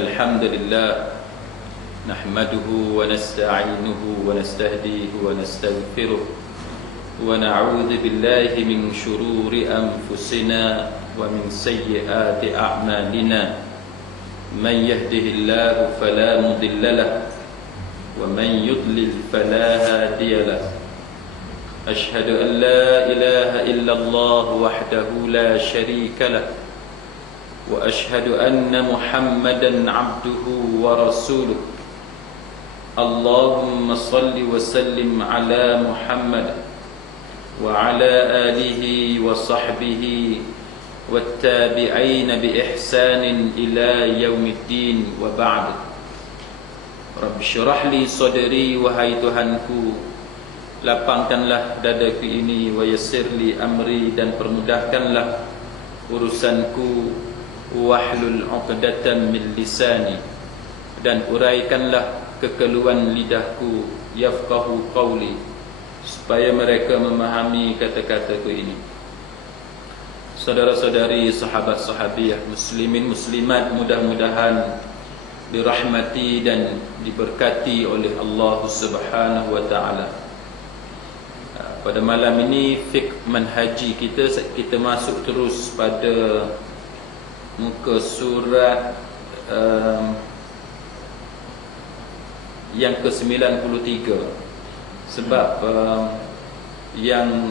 الحمد لله نحمده ونستعينه ونستهديه ونستغفره ونعوذ بالله من شرور أنفسنا ومن سيئات أعمالنا من يهده الله فلا مضل له ومن يضلل فلا هادي له أشهد أن لا إله إلا الله وحده لا شريك له وأشهد أن محمدا عبده ورسوله اللهم صل وسلم على محمد وعلى آله وصحبه والتابعين بإحسان إلى يوم الدين وبعد رب اشرح لي صدري wahai Tuhanku, lapangkanlah dadaku ini, wa yassir li amri, dan permudahkanlah urusanku, wahlul 'uqdatam min lisani, dan uraikanlah kekeluhan lidahku, yafqahu qawli, supaya mereka memahami kata-kataku ini. Saudara-saudari, sahabat-sahabiyah, muslimin muslimat, mudah-mudahan dirahmati dan diberkati oleh Allah Subhanahu wa taala. Pada malam ini fiqh manhaji kita masuk terus pada muka surat yang ke-93. Sebab yang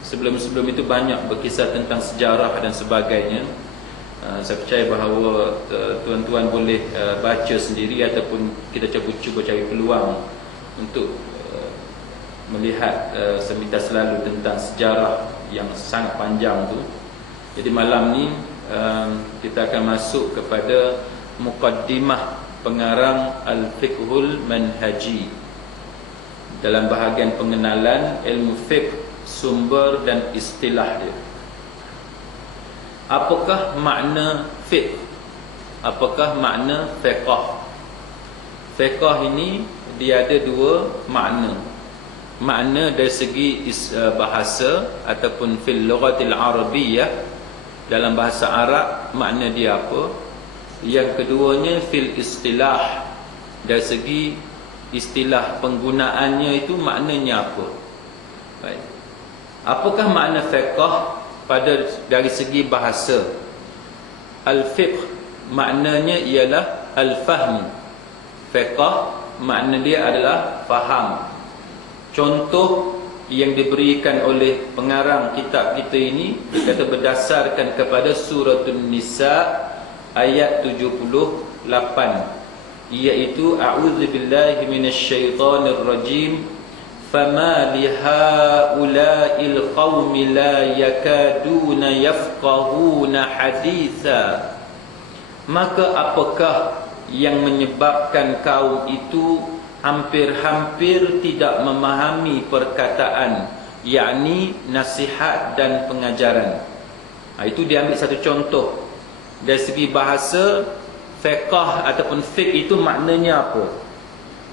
sebelum itu banyak berkisah tentang sejarah dan sebagainya. Saya percaya bahawa tuan-tuan boleh baca sendiri ataupun kita cuba cari peluang untuk melihat semintas lalu tentang sejarah yang sangat panjang tu. Jadi malam ni kita akan masuk kepada muqaddimah pengarang Al-Fiqhul Manhaji. Dalam bahagian pengenalan ilmu fiqh, sumber dan istilah dia. Apakah makna fiqh? Apakah makna fiqh? Fiqh ini dia ada dua makna. Makna dari segi bahasa ataupun fil lughatil arabiyyah, dalam bahasa Arab makna dia apa. Yang keduanya fil istilah, dari segi istilah penggunaannya itu maknanya apa. Baik. Apakah makna fiqh dari segi bahasa? Al-fiqh maknanya ialah al-fahm. Fiqh makna dia adalah faham. Contoh yang diberikan oleh pengarang kitab kita ini dikata berdasarkan kepada suratul Nisa ayat 78, iaitu a'udzubillahi minasyaitonir rajim, fama lihaula'il qaumi la yakaduna yafqahuna haditha. Maka apakah yang menyebabkan kaum itu hampir-hampir tidak memahami perkataan, yakni nasihat dan pengajaran. Itu diambil satu contoh. Dari segi bahasa, fiqh ataupun fiqh itu maknanya apa.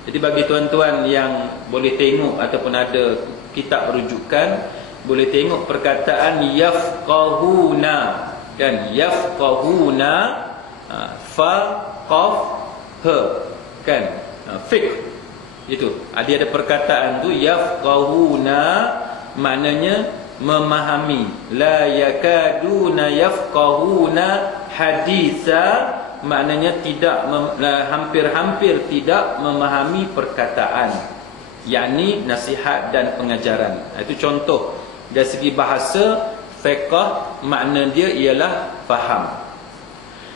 Jadi bagi tuan-tuan yang boleh tengok ataupun ada kitab rujukan, boleh tengok perkataan yafqahuna, kan? Yafqahuna, fa qaf ha, kan? Fiqh itu. Dia ada perkataan tu yafqahuna, maknanya memahami. La yakaduna yafqahuna haditha, maknanya hampir-hampir tidak memahami perkataan, yakni nasihat dan pengajaran. Itu contoh dari segi bahasa. Fiqh makna dia ialah faham.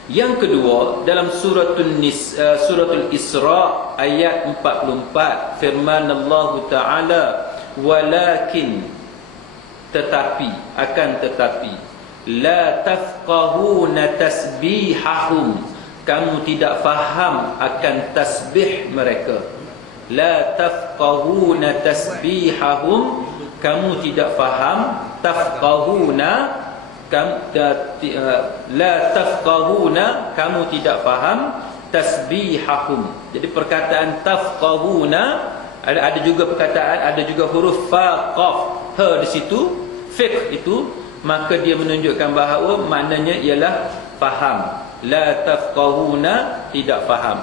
Yang kedua, dalam suratul Isra ayat 44, firman Allah Ta'ala, walakin, tetapi, akan tetapi, la tafqahuna tasbihahum, kamu tidak faham akan tasbih mereka. La tafqahuna tasbihahum, kamu tidak faham. Tafqahuna, la tafqahuna, kamu tidak faham. Tasbihahum. Jadi perkataan tafqahuna ada juga perkataan, ada juga huruf fa qaf ha di situ. Fiqh itu, maka dia menunjukkan bahawa maknanya ialah faham. la tafqahuna, tidak faham.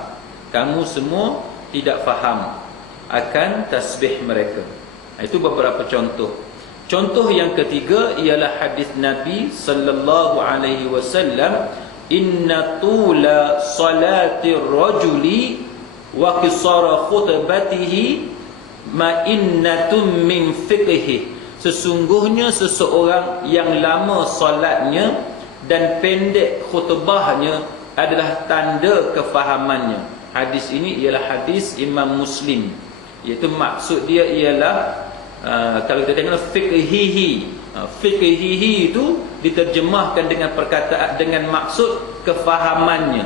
Kamu semua tidak faham akan tasbih mereka. Itu beberapa contoh. Contoh yang ketiga ialah hadis Nabi sallallahu alaihi wasallam, inna tula salatir rajuli wa qisara khutbatihi ma'innatun min fiqhi. Sesungguhnya seseorang yang lama solatnya dan pendek khutbahnya adalah tanda kefahamannya. Hadis ini ialah hadis Imam Muslim, iaitu maksud dia ialah kalau kita tengok fiqhihi, fiqhihi itu diterjemahkan dengan perkataan, dengan maksud kefahamannya.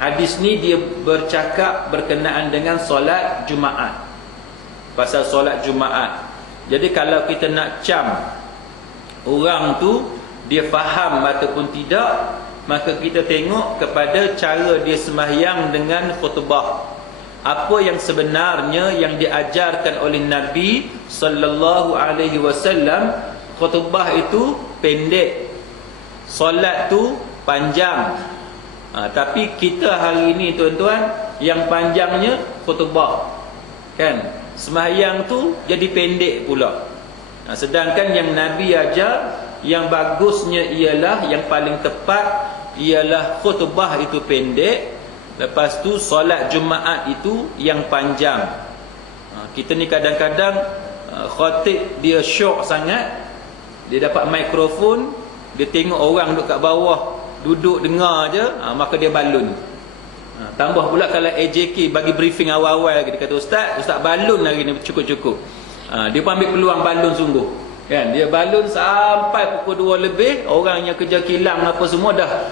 Hadis ni dia bercakap berkenaan dengan solat Jumaat, pasal solat Jumaat. Jadi kalau kita nak cam orang tu dia faham ataupun tidak, maka kita tengok kepada cara dia sembahyang dengan khutbah. Apa yang sebenarnya yang diajarkan oleh Nabi sallallahu alaihi wasallam, khutbah itu pendek, solat tu panjang. Tapi kita hari ini tuan-tuan, yang panjangnya khutbah, kan? Sembahyang tu jadi pendek pula. Sedangkan yang Nabi ajar, yang bagusnya ialah, yang paling tepat ialah khutbah itu pendek, lepas tu solat Jumaat itu yang panjang. Kita ni kadang-kadang khatib dia syok sangat, dia dapat mikrofon, dia tengok orang duduk kat bawah duduk dengar je, maka dia balun. Tambah pula kalau AJK bagi briefing awal-awal lagi, dia kata Ustaz balun hari ni cukup-cukup. Dia pun ambil peluang balun sungguh, kan? Dia balun sampai pukul 2 lebih, orang yang kerja kilang apa semua dah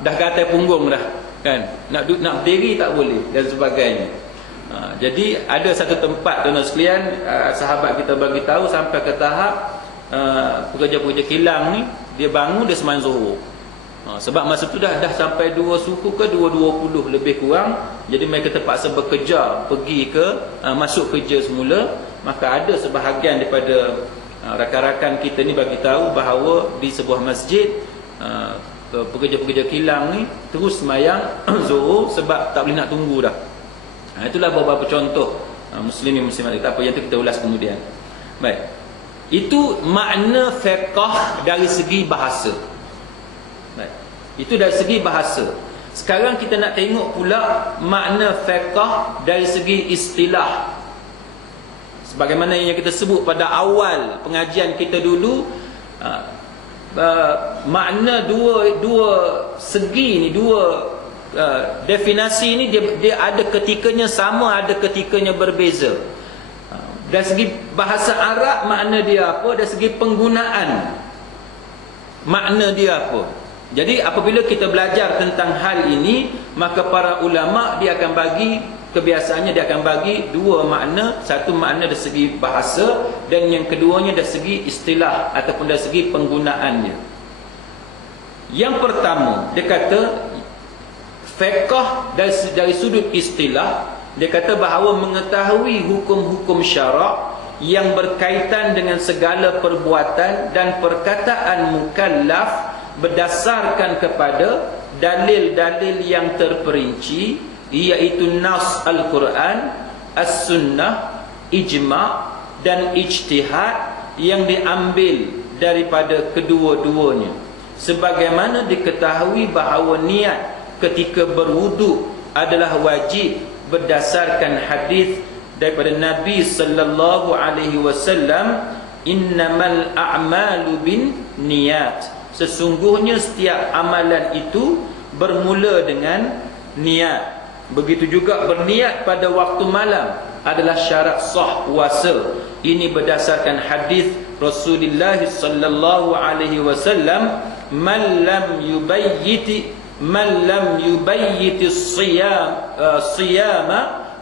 gatai punggung dah, kan? Nak berdiri tak boleh dan sebagainya. Jadi ada satu tempat tuan-tuan sekalian, sahabat kita bagi tahu sampai ke tahap pekerja-pekerja kilang ni, dia bangun dia sembahyang Zuhur. Sebab masa tu dah sampai 2 suku ke 2.20 lebih kurang. Jadi mereka terpaksa bekerja, pergi ke masuk kerja semula. Maka ada sebahagian daripada rakan-rakan kita ni bagi tahu bahawa di sebuah masjid pekerja-pekerja kilang ni terus sembahyang Zuhur sebab tak boleh nak tunggu dah. Itulah beberapa contoh muslimin muslimat. Tak apa, yang tu kita ulas kemudian. Baik. Itu makna fiqh dari segi bahasa. Baik. Itu dari segi bahasa. Sekarang kita nak tengok pula makna fiqh dari segi istilah. Sebagaimana yang kita sebut pada awal pengajian kita dulu, makna dua segi ni, dua definisi ni dia ada ketikanya sama, ada ketikanya berbeza. Dari segi bahasa Arab makna dia apa, dari segi penggunaan makna dia apa. Jadi apabila kita belajar tentang hal ini, maka para ulama dia akan bagi, kebiasaannya dia akan bagi dua makna. Satu makna dari segi bahasa, dan yang keduanya dari segi istilah ataupun dari segi penggunaannya. Yang pertama, dia kata fiqh dari sudut istilah, dia kata bahawa mengetahui hukum-hukum syarak yang berkaitan dengan segala perbuatan dan perkataan mukallaf berdasarkan kepada dalil-dalil yang terperinci, iaitu nas Al-Quran, As-Sunnah, Ijma' dan Ijtihad yang diambil daripada kedua-duanya. Sebagaimana diketahui bahawa niat ketika berwudu adalah wajib berdasarkan hadis daripada Nabi sallallahu alaihi wasallam, innamal a'malu bin niyat. Sesungguhnya setiap amalan itu bermula dengan niat. Begitu juga berniat pada waktu malam adalah syarat sah puasa. Ini berdasarkan hadis Rasulullah sallallahu alaihi wasallam, man lam yubayyiti siyama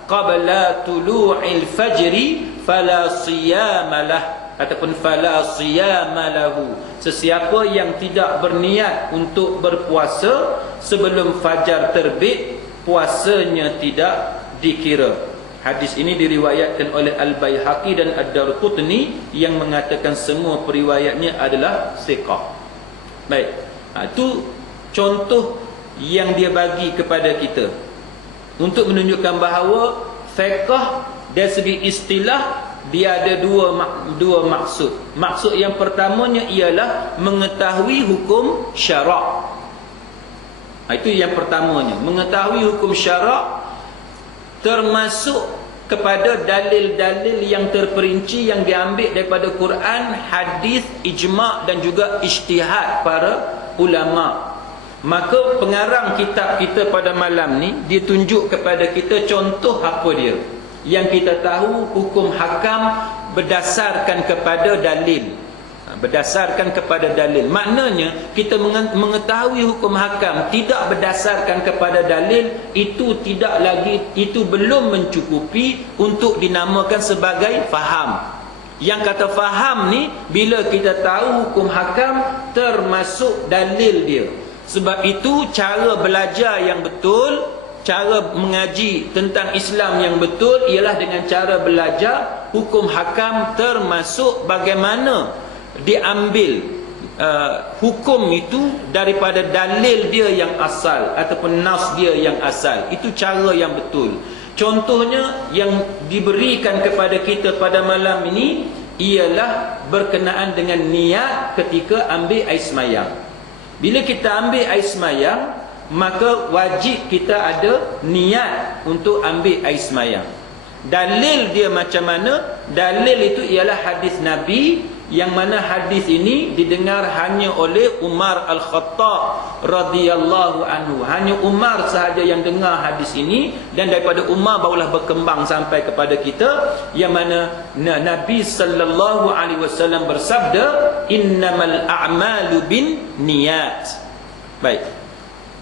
qabla tulu'il fajri fala siyama lah, ataupun fala siyama lahu. Sesiapa yang tidak berniat untuk berpuasa sebelum fajar terbit, puasanya tidak dikira. Hadis ini diriwayatkan oleh Al-Baihaqi dan Ad-Darqutni yang mengatakan semua periwayatnya adalah thiqah. Baik. Itu contoh yang dia bagi kepada kita untuk menunjukkan bahawa fiqh dari segi istilah dia ada dua maksud. Maksud yang pertamanya ialah mengetahui hukum syarak. Itu yang pertamanya, mengetahui hukum syarak, termasuk kepada dalil-dalil yang terperinci yang diambil daripada Quran, hadis, ijma' dan juga ijtihad para ulama. Maka pengarang kitab kita pada malam ni dia tunjuk kepada kita contoh apa dia yang kita tahu hukum hakam berdasarkan kepada dalil. Berdasarkan kepada dalil, maknanya kita mengetahui hukum hakam tidak berdasarkan kepada dalil, itu tidak lagi, itu belum mencukupi untuk dinamakan sebagai faham. Yang kata faham ni bila kita tahu hukum hakam termasuk dalil dia. Sebab itu cara belajar yang betul, cara mengaji tentang Islam yang betul ialah dengan cara belajar hukum hakam, termasuk bagaimana diambil hukum itu daripada dalil dia yang asal ataupun nas dia yang asal. Itu cara yang betul. Contohnya yang diberikan kepada kita pada malam ini ialah berkenaan dengan niat ketika ambil air semayang. Bila kita ambil air semayang, maka wajib kita ada niat untuk ambil air semayang. Dalil dia macam mana? Dalil itu ialah hadis Nabi, yang mana hadis ini didengar hanya oleh Umar Al-Khattab radhiyallahu anhu. Hanya Umar sahaja yang dengar hadis ini, dan daripada Umar barulah berkembang sampai kepada kita, yang mana Nabi sallallahu alaihi wasallam bersabda, innamal a'malu bin niyat. Baik.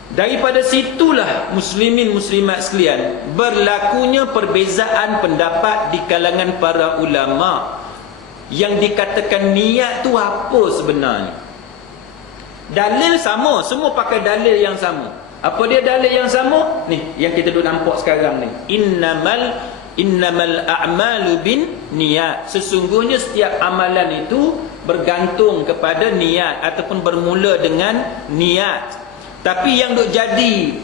Daripada situlah muslimin muslimat sekalian berlakunya perbezaan pendapat di kalangan para ulama yang dikatakan niat tu apa sebenarnya. Dalil sama, semua pakai dalil yang sama. Apa dia dalil yang sama? Ni yang kita duk nampak sekarang ni. Innamal a'malu bin niyat. Sesungguhnya setiap amalan itu bergantung kepada niat ataupun bermula dengan niat. Tapi yang duk jadi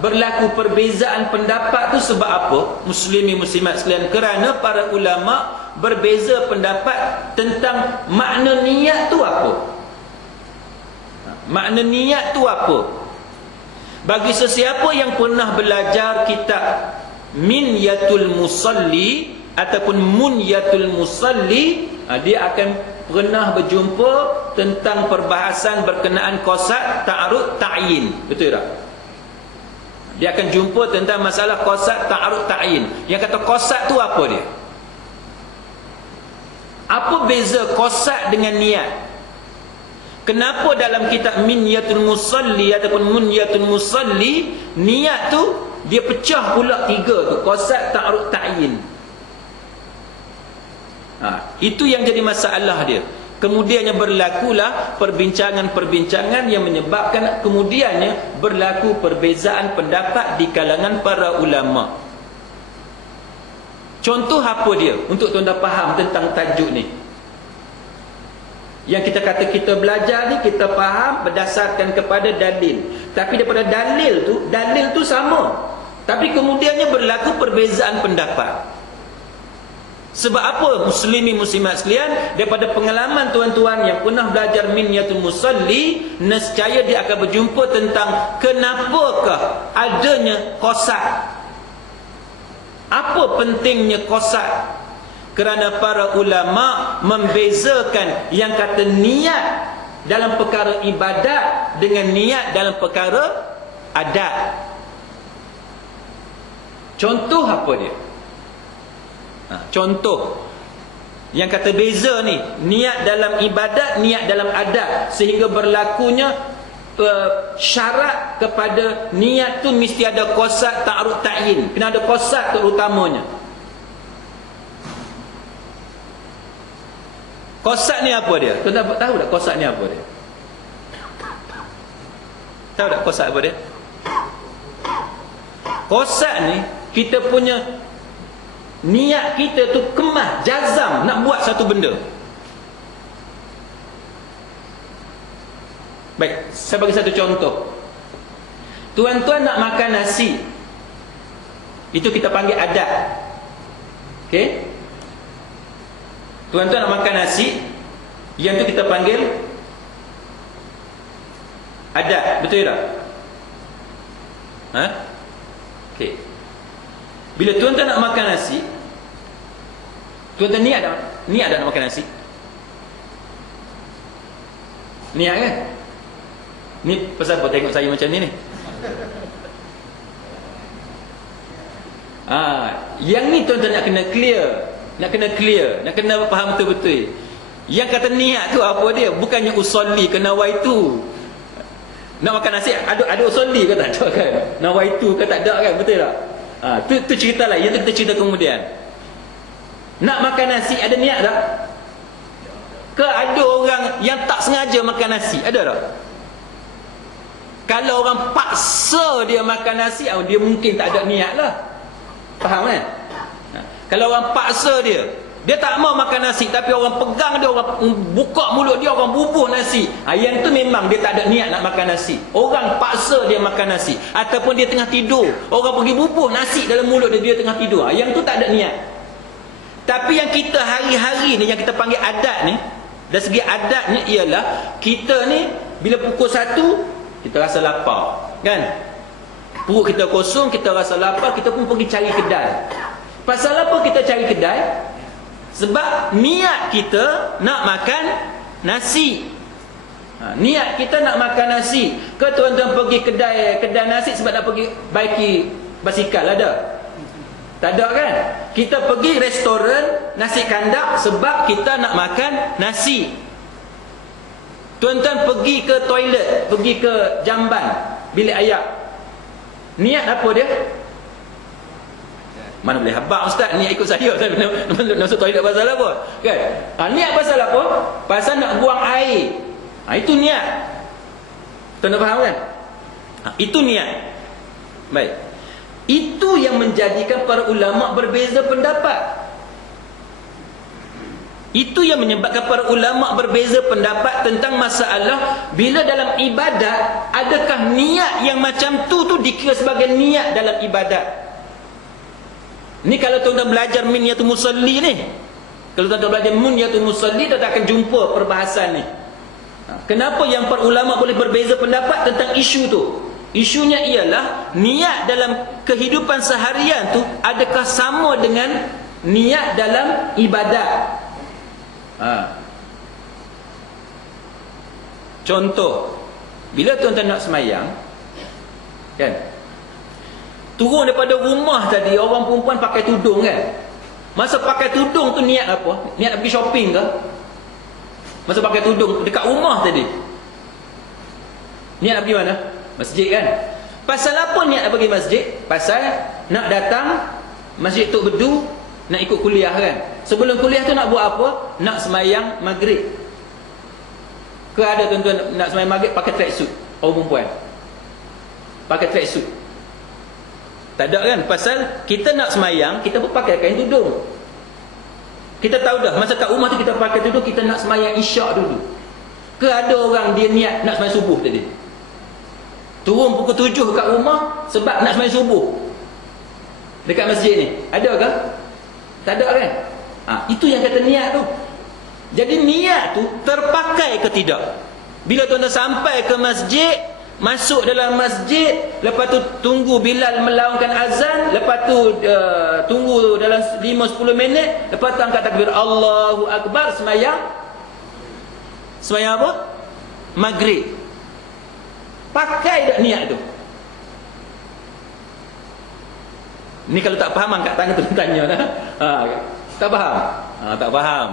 berlaku perbezaan pendapat tu sebab apa? Muslimin muslimat sekalian, kerana para ulama berbeza pendapat tentang makna niat tu apa. Makna niat tu apa? Bagi sesiapa yang pernah belajar kitab Minyatul Musalli ataupun Munyatul Musalli, dia akan pernah berjumpa tentang perbahasan berkenaan qasad, ta'arud, ta'yin. Betul tak? Dia akan jumpa tentang masalah qasad, ta'arud, ta'yin. Yang kata qasad tu apa dia? Apa beza qasad dengan niat? Kenapa dalam kitab Minyatul Musalli ataupun Munyatul Musalli, niat tu dia pecah pula tiga tu, qasad, ta'arud, ta'yin. Itu yang jadi masalah dia. Kemudiannya berlakulah perbincangan-perbincangan yang menyebabkan kemudiannya berlaku perbezaan pendapat di kalangan para ulama. Contoh apa dia untuk tuan-tuan faham tentang tajuk ni? Yang kita kata kita belajar ni, kita faham berdasarkan kepada dalil. Tapi daripada dalil tu sama. Tapi kemudiannya berlaku perbezaan pendapat. Sebab apa muslimin muslimat sekalian? Daripada pengalaman tuan-tuan yang pernah belajar Minyatul Musalli, nescaya dia akan berjumpa tentang kenapakah adanya qasad. Apa pentingnya qasad? Kerana para ulama membezakan yang kata niat dalam perkara ibadat dengan niat dalam perkara adat. Contoh apa dia? Contoh yang kata beza ni, niat dalam ibadat, niat dalam adat, sehingga berlakunya syarat kepada niat tu mesti ada qasad, ta'arud, ta'yin. Kena ada qasad terutamanya. Qasad ni apa dia? Tuan tahu tak qasad ni apa dia? Tahu tak qasad apa dia? Qasad ni kita punya niat kita tu kemas, jazam nak buat satu benda. Baik, saya bagi satu contoh. tuan-tuan nak makan nasi, itu kita panggil adat. Okey, tuan-tuan nak makan nasi, yang tu kita panggil adat. Betul tak? Ha? Okey, bila tuan-tuan nak makan nasi, tuan-tuan niat nak makan nasi? Niat kan? Ni pasal apa tengok saya macam ni? Yang ni tuan-tuan nak kena clear, nak kena faham betul-betul. Yang kata niat tu apa dia? Bukannya usolli ke nawaitu. Nak makan nasi ada usolli ke tak ada kan? Nawaitu ke tak ada kan? Betul tak? Tu cerita lain. Yang tu kita cerita kemudian. Nak makan nasi ada niat tak? Ke ada orang yang tak sengaja makan nasi? Ada tak? Kalau orang paksa dia makan nasi, dia mungkin tak ada niat lah. Faham kan? Kalau orang paksa dia tak mau makan nasi, tapi orang pegang dia, orang buka mulut dia, orang bubuh nasi, yang tu memang dia tak ada niat nak makan nasi. Orang paksa dia makan nasi. Ataupun dia tengah tidur, orang pergi bubuh nasi dalam mulut dia, dia tengah tidur, yang tu tak ada niat. Tapi yang kita hari-hari ni, yang kita panggil adat ni, dari segi adatnya ialah kita ni bila pukul 1 kita rasa lapar, kan? Perut kita kosong, kita rasa lapar, kita pun pergi cari kedai. Pasal apa kita cari kedai? Sebab niat kita nak makan nasi. Niat kita nak makan nasi. Ke tuan-tuan pergi kedai nasi sebab nak pergi baiki basikal, ada? Tak ada kan? Kita pergi restoran nasi kandak sebab kita nak makan nasi. Tuan-tuan pergi ke toilet, pergi ke jamban, bilik ayak. Niat apa dia? Mana boleh habaq ustaz, niat ikut saya. Saya nak masuk toilet pasal apa? Kan? Niat pasal apa? Pasal nak buang air. Itu niat. Tuan-tuan faham kan? Itu niat. Baik. Itu yang menjadikan para ulama berbeza pendapat. Itu yang menyebabkan para ulama berbeza pendapat tentang masalah bila dalam ibadat, adakah niat yang macam tu dikira sebagai niat dalam ibadat. Ni kalau tuan-tuan belajar Minyatul Musalli ni, kalau tuan-tuan belajar Minyatul Musalli, tuan akan jumpa perbahasan ni. Kenapa yang para ulama boleh berbeza pendapat tentang isu tu? Isunya ialah niat dalam kehidupan seharian tu adakah sama dengan niat dalam ibadat. Contoh, bila tuan-tuan nak semayang, kan, turun daripada rumah tadi, orang perempuan pakai tudung kan. Masa pakai tudung tu niat apa? Niat nak pergi shopping ke? Masa pakai tudung dekat rumah tadi, niat nak pergi mana? Masjid kan? Pasal apa niat nak pergi masjid? Pasal nak datang Masjid Tok Bedu, nak ikut kuliah kan. Sebelum kuliah tu nak buat apa? Nak semayang maghrib. Ke ada tuan-tuan nak semayang maghrib pakai tracksuit? Orang perempuan pakai tracksuit? Tak ada kan? Pasal kita nak semayang, kita pun pakai kain tudung. Kita tahu dah, masa kat rumah tu kita pakai tudung, kita nak semayang isyak dulu. Ke ada orang dia niat nak semayang subuh tadi, turun pukul 7 kat rumah sebab nak semayang subuh dekat masjid ni? Ada ke? Tak ada kan? Itu yang kata niat tu. Jadi niat tu terpakai ke tidak? Bila tuan-tuan sampai ke masjid, masuk dalam masjid, lepas tu tunggu Bilal melaungkan azan, lepas tu tunggu dalam 5-10 minit, lepas tu angkat takbir Allahu Akbar, semayang apa? Maghrib. Pakai tak niat tu? Ni kalau tak faham, angkat tangan tu tanya dah. Tak faham? Tak faham.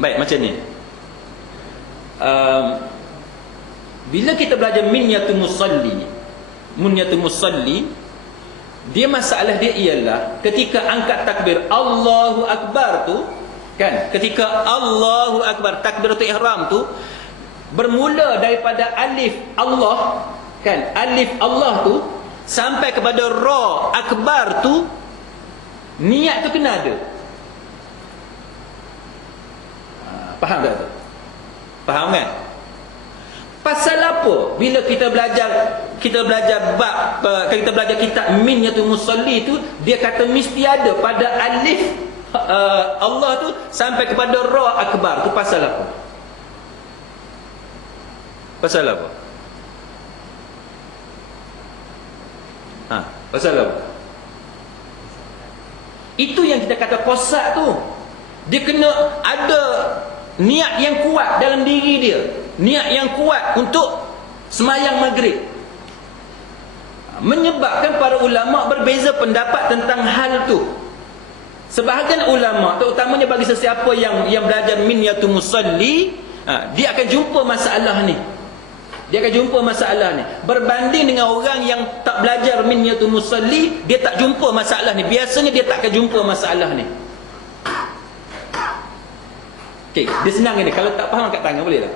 Baik, macam ni. Bila kita belajar Minyatul Musalli, dia masalah dia ialah ketika angkat takbir Allahu Akbar tu, kan? Ketika Allahu Akbar, takbiratul ihram tu bermula daripada alif Allah, kan? Alif Allah tu sampai kepada ra akbar tu, niat tu kena ada. Faham tak tu? Faham kan? Pasal apa bila kita belajar bab, kita belajar kitab Minyatul Musalli tu, dia kata mesti ada pada alif Allah tu sampai kepada ra akbar tu. Pasal apa? Pasal apa? Pasal apa? Itu yang kita kata qasad tu. Dia kena ada niat yang kuat dalam diri dia, niat yang kuat untuk semayang maghrib. Menyebabkan para ulama berbeza pendapat tentang hal tu. Sebahagian ulama, terutamanya bagi sesiapa yang belajar Minyatul Musalli, dia akan jumpa masalah ni. Berbanding dengan orang yang tak belajar Minyatul Musalli, dia tak jumpa masalah ni. Biasanya dia tak akan jumpa masalah ni. Okey, dia senang ni. Kalau tak faham angkat tangan boleh tak?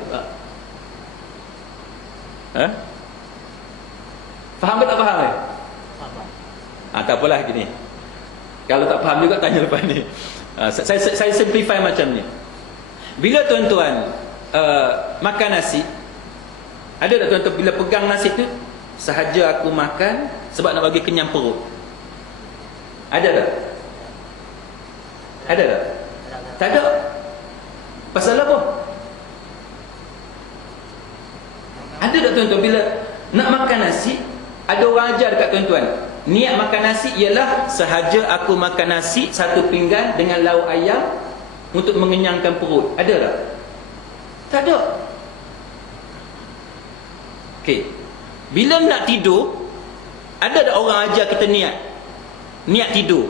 Faham ke tak faham ni? Tak apalah gini. Kalau tak faham juga tanya lepas ni. Saya simplify macam ni. Bila tuan-tuan makan nasi, ada tak tuan-tuan bila pegang nasi tu sahaja aku makan sebab nak bagi kenyang perut? Ada tak? Ada tak? Tak ada. Pasal apa? Ada tak tuan-tuan bila nak makan nasi, ada orang ajar dekat tuan-tuan, niat makan nasi ialah sahaja aku makan nasi satu pinggan dengan lauk ayam untuk mengenyangkan perut. Ada tak? Tak ada. Okey. Bila nak tidur, ada tak orang ajar kita niat tidur?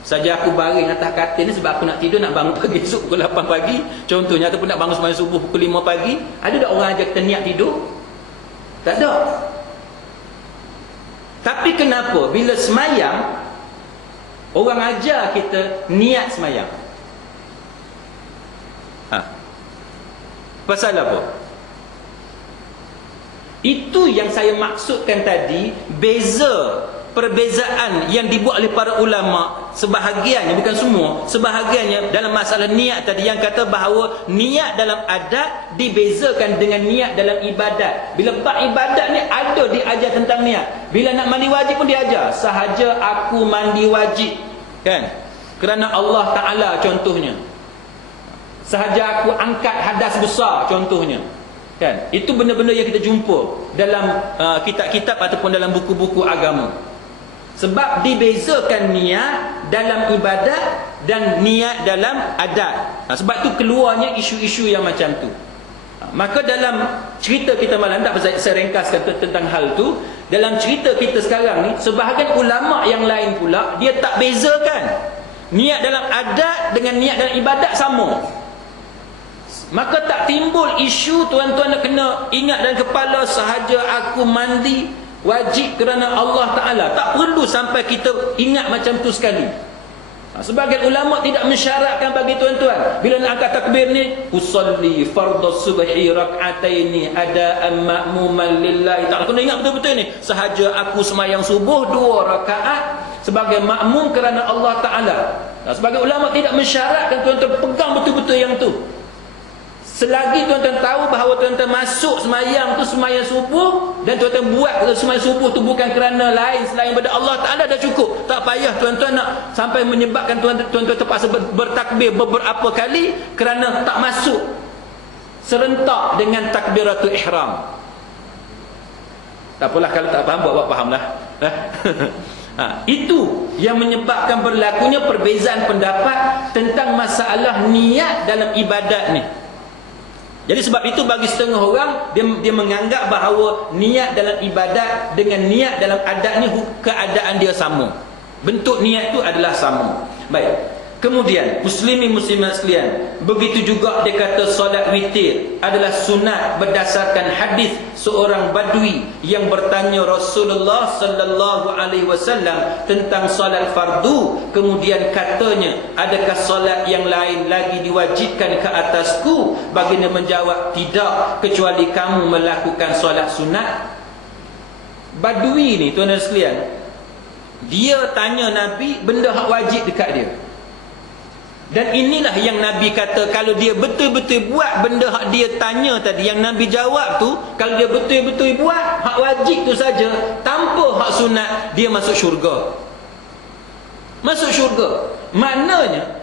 Saja aku baring atas katil ni sebab aku nak tidur, nak bangun pagi esok pukul 8 pagi contohnya, ataupun nak bangun sembahyang subuh pukul 5 pagi. Ada tak orang ajar kita niat tidur? Tak ada. Tapi kenapa bila semayang orang ajar kita niat semayang? Pasal apa? Itu yang saya maksudkan tadi, perbezaan yang dibuat oleh para ulama, sebahagiannya, bukan semua, sebahagiannya dalam masalah niat tadi, yang kata bahawa niat dalam adat dibezakan dengan niat dalam ibadat. Bila bab ibadat ni ada diajar tentang niat. Bila nak mandi wajib pun diajar, sahaja aku mandi wajib, kan, kerana Allah Ta'ala contohnya. Sahaja aku angkat hadas besar contohnya, kan. Itu benda-benda yang kita jumpa dalam kitab-kitab ataupun dalam buku-buku agama. Sebab dibezakan niat dalam ibadat dan niat dalam adat. Sebab tu keluarnya isu-isu yang macam tu. Maka dalam cerita kita malam, tak saya ringkaskan tentang hal tu. Dalam cerita kita sekarang ni, sebahagian ulama yang lain pula, dia tak bezakan niat dalam adat dengan niat dalam ibadat sama. Maka tak timbul isu tuan-tuan nak kena ingat dalam kepala sahaja aku mandi wajib kerana Allah Ta'ala. Tak perlu sampai kita ingat macam tu sekali. Sebagian ulama tidak mensyaratkan bagi tuan-tuan, bila nak angkat takbir ni, usalli fardhu subhi rak'ataini ada'an ma'muman lillahi ta'ala. Kena ingat betul-betul ni, sahaja aku semayang subuh 2 rakaat sebagai makmum kerana Allah Ta'ala. Sebagai ulama tidak mensyaratkan tuan-tuan pegang betul-betul yang tu. Selagi tuan-tuan tahu bahawa tuan-tuan masuk semayang tu semayang subuh, dan tuan-tuan buat semayang subuh tu bukan kerana lain selain daripada Allah Ta'ala, dah cukup. Tak payah tuan-tuan nak sampai menyebabkan tuan-tuan terpaksa bertakbir beberapa kali kerana tak masuk serentak dengan takbiratul ihram. Tak apalah, kalau tak faham, buat fahamlah. Itu yang menyebabkan berlakunya perbezaan pendapat tentang masalah niat dalam ibadat ni. Jadi sebab itu bagi setengah orang, dia menganggap bahawa niat dalam ibadat dengan niat dalam adat ni keadaan dia sama. Bentuk niat tu adalah sama. Baik. Kemudian muslimat sekalian, begitu juga dia kata solat witir adalah sunat berdasarkan hadis seorang badui yang bertanya Rasulullah sallallahu alaihi wasallam tentang solat fardu. Kemudian katanya, adakah solat yang lain lagi diwajibkan ke atasku? Baginda menjawab, tidak, kecuali kamu melakukan solat sunat. Badui ni tuan-tuan sekalian, dia tanya Nabi benda hak wajib dekat dia. Dan inilah yang Nabi kata, kalau dia betul-betul buat benda hak dia tanya tadi, yang Nabi jawab tu, kalau dia betul-betul buat hak wajib tu saja tanpa hak sunat, dia masuk syurga. Masuk syurga. Maknanya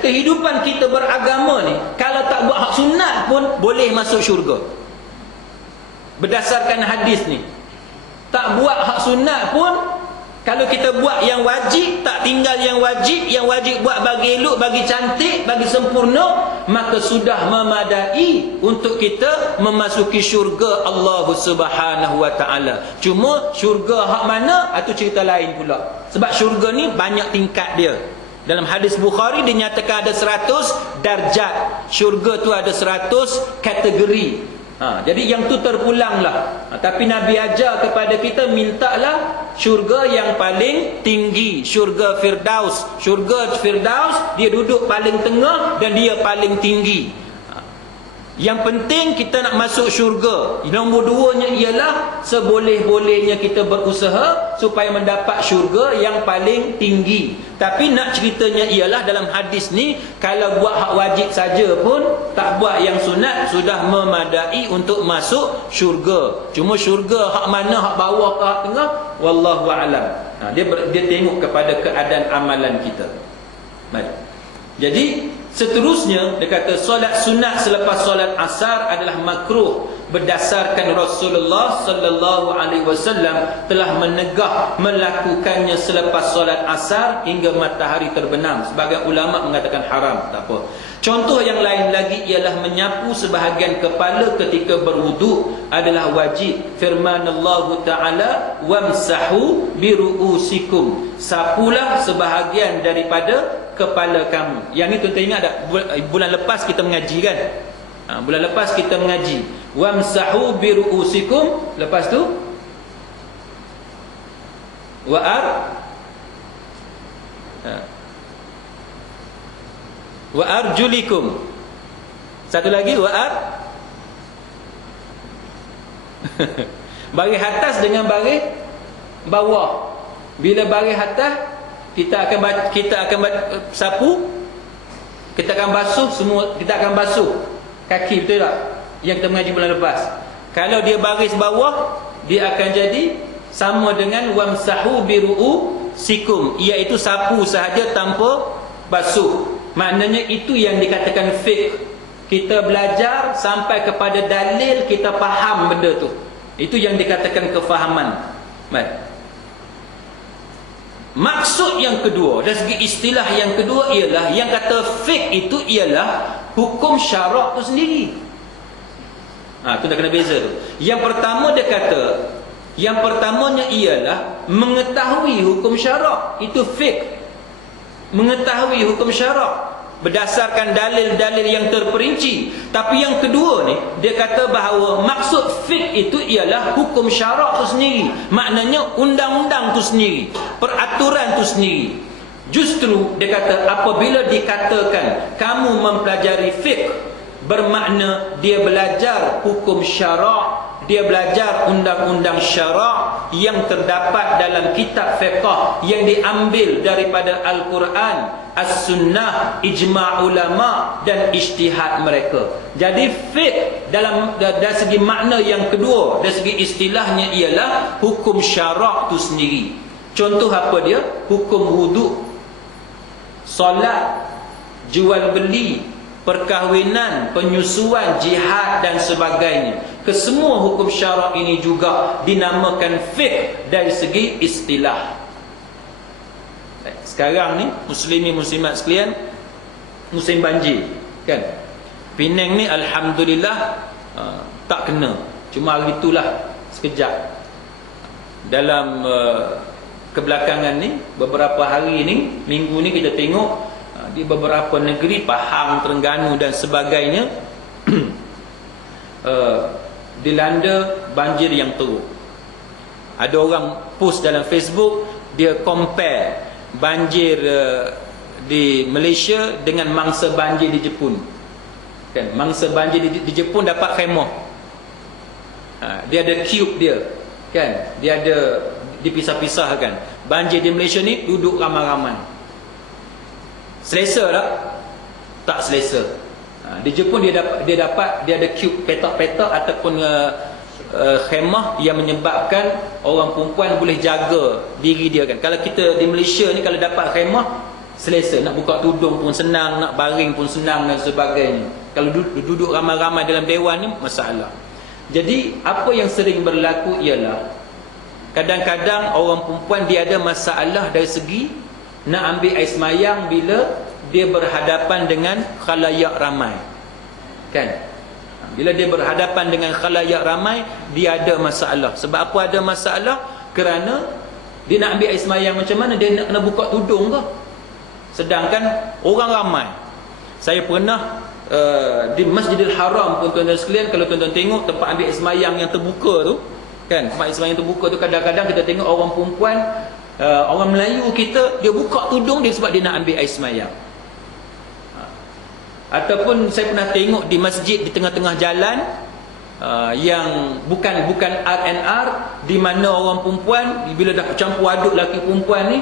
kehidupan kita beragama ni, kalau tak buat hak sunat pun boleh masuk syurga. Berdasarkan hadis ni, tak buat hak sunat pun, kalau kita buat yang wajib, tak tinggal yang wajib buat bagi elok, bagi cantik, bagi sempurna, maka sudah memadai untuk kita memasuki syurga Allah Subhanahu wa ta'ala. Cuma syurga hak mana, itu cerita lain pula. Sebab syurga ni banyak tingkat dia. Dalam hadis Bukhari dinyatakan ada 100 darjat. Syurga tu ada 100 kategori. Jadi yang tu terpulanglah. Tapi Nabi ajar kepada kita, mintalah syurga yang paling tinggi, syurga Firdaus. Syurga Firdaus dia duduk paling tengah dan dia paling tinggi. Yang penting kita nak masuk syurga. Nombor 2-nya ialah seboleh-bolehnya kita berusaha supaya mendapat syurga yang paling tinggi. Tapi nak ceritanya ialah dalam hadis ni, kalau buat hak wajib saja pun, tak buat yang sunat, sudah memadai untuk masuk syurga. Cuma syurga hak mana, hak bawah ke hak tengah, wallahu a'lam. Dia tengok kepada keadaan amalan kita. Baik. Jadi seterusnya dia kata solat sunat selepas solat asar adalah makruh berdasarkan Rasulullah sallallahu alaihi wasallam telah menegah melakukannya selepas solat asar hingga matahari terbenam. Sebagian ulama mengatakan haram, tak apa. Contoh yang lain lagi ialah menyapu sebahagian kepala ketika berwuduk adalah wajib. Firman Allah Ta'ala, wamsahu biru'usikum, sapulah sebahagian daripada kepala kamu. Yang ni tuan-tuan ingat tak? Bulan lepas kita mengaji kan? Bulan lepas kita mengaji wamsahu biru'usikum. Lepas tu wa arjulikum. Satu lagi baris atas dengan baris bawah. Bila baris atas kita akan sapu, kita akan basuh semua, kita akan basuh kaki, betul tak? Yang kita mengaji bulan lepas. Kalau dia baris bawah, dia akan jadi sama dengan wamsahu biru'usikum, iaitu sapu sahaja tanpa basuh. Maknanya itu yang dikatakan fiqh. Kita belajar sampai kepada dalil, kita faham benda tu. Itu yang dikatakan kefahaman. Baik. Maksud yang kedua, dari segi istilah yang kedua ialah, yang kata fiqh itu ialah hukum syarak tu sendiri. Tu dah kena beza tu. Yang pertama dia kata, yang pertamanya ialah mengetahui hukum syarak. Itu fiqh. Mengetahui hukum syarak berdasarkan dalil-dalil yang terperinci. Tapi yang kedua ni, dia kata bahawa maksud fiqh itu ialah hukum syarak tu sendiri. Maknanya undang-undang tu sendiri, peraturan tu sendiri. Justru dia kata apabila dikatakan kamu mempelajari fiqh, bermakna dia belajar hukum syarak, dia belajar undang-undang syarak yang terdapat dalam kitab fiqh yang diambil daripada Al-Quran, As-Sunnah, ijma' ulama dan ijtihad mereka. Jadi fiqh dari segi makna yang kedua, dari segi istilahnya ialah hukum syarak tu sendiri. Contoh apa dia? Hukum wuduk, solat, jual beli, perkahwinan, penyusuan, jihad dan sebagainya. Kesemua hukum syarak ini juga dinamakan fiqh dari segi istilah. Sekarang ni muslimin muslimat sekalian, musim banjir kan? Penang ni alhamdulillah tak kena. Cuma hari itulah sekejap. Dalam kebelakangan ni, beberapa hari ni, minggu ni kita tengok di beberapa negeri, Pahang, Terengganu dan sebagainya dilanda banjir yang teruk. Ada orang post dalam Facebook, dia compare banjir di Malaysia dengan mangsa banjir di Jepun kan? Mangsa banjir di Jepun dapat khemah, dia ada cube dia kan, dia ada dipisah-pisah kan. Banjir di Malaysia ni duduk ramai-ramai. Selesa tak? tak selesa. Di Jepun dia ada cube petak-petak ataupun khemah yang menyebabkan orang perempuan boleh jaga diri dia kan. Kalau kita di Malaysia ni kalau dapat khemah selesa, nak buka tudung pun senang, nak baring pun senang dan sebagainya. Kalau duduk ramai-ramai dalam dewan ni masalah. Jadi apa yang sering berlaku ialah kadang-kadang orang perempuan dia ada masalah dari segi nak ambil air semayang bila dia berhadapan dengan khalayak ramai. Kan? Bila dia berhadapan dengan khalayak ramai, dia ada masalah. Sebab apa ada masalah? Kerana dia nak ambil air semayang macam mana? Dia nak kena buka tudung ke? Sedangkan orang ramai. Saya pernah di Masjidil Haram pun tuan-tuan sekalian, kalau tuan-tuan tengok tempat ambil air semayang yang terbuka tu, kan, tempat air semayang yang terbuka tu, kadang-kadang kita tengok orang perempuan, orang Melayu kita, dia buka tudung dia sebab dia nak ambil air semayang. Ataupun saya pernah tengok di masjid di tengah-tengah jalan, yang bukan R&R, di mana orang perempuan bila dah campur aduk lelaki perempuan ni,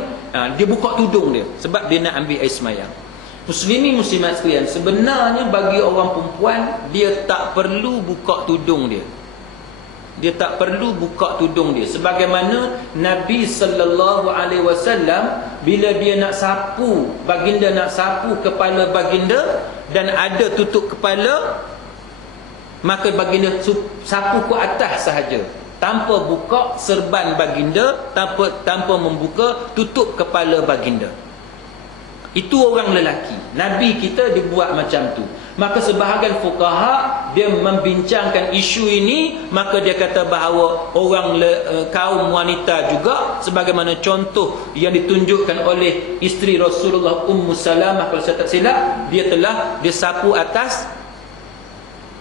dia buka tudung dia sebab dia nak ambil air semayang. Muslimin muslimat sekalian, sebenarnya bagi orang perempuan dia tak perlu buka tudung dia. Dia tak perlu buka tudung dia. Sebagaimana Nabi sallallahu alaihi wasallam bila dia nak sapu, baginda nak sapu kepala baginda dan ada tutup kepala, maka baginda sapu ke atas sahaja, tanpa buka serban baginda, tanpa membuka tutup kepala baginda. Itu orang lelaki. Nabi kita dibuat macam tu. Maka sebahagian fuqaha dia membincangkan isu ini, maka dia kata bahawa orang kaum wanita juga, sebagaimana contoh yang ditunjukkan oleh isteri Rasulullah Ummu Salamah, kalau saya tak silap, dia sapu atas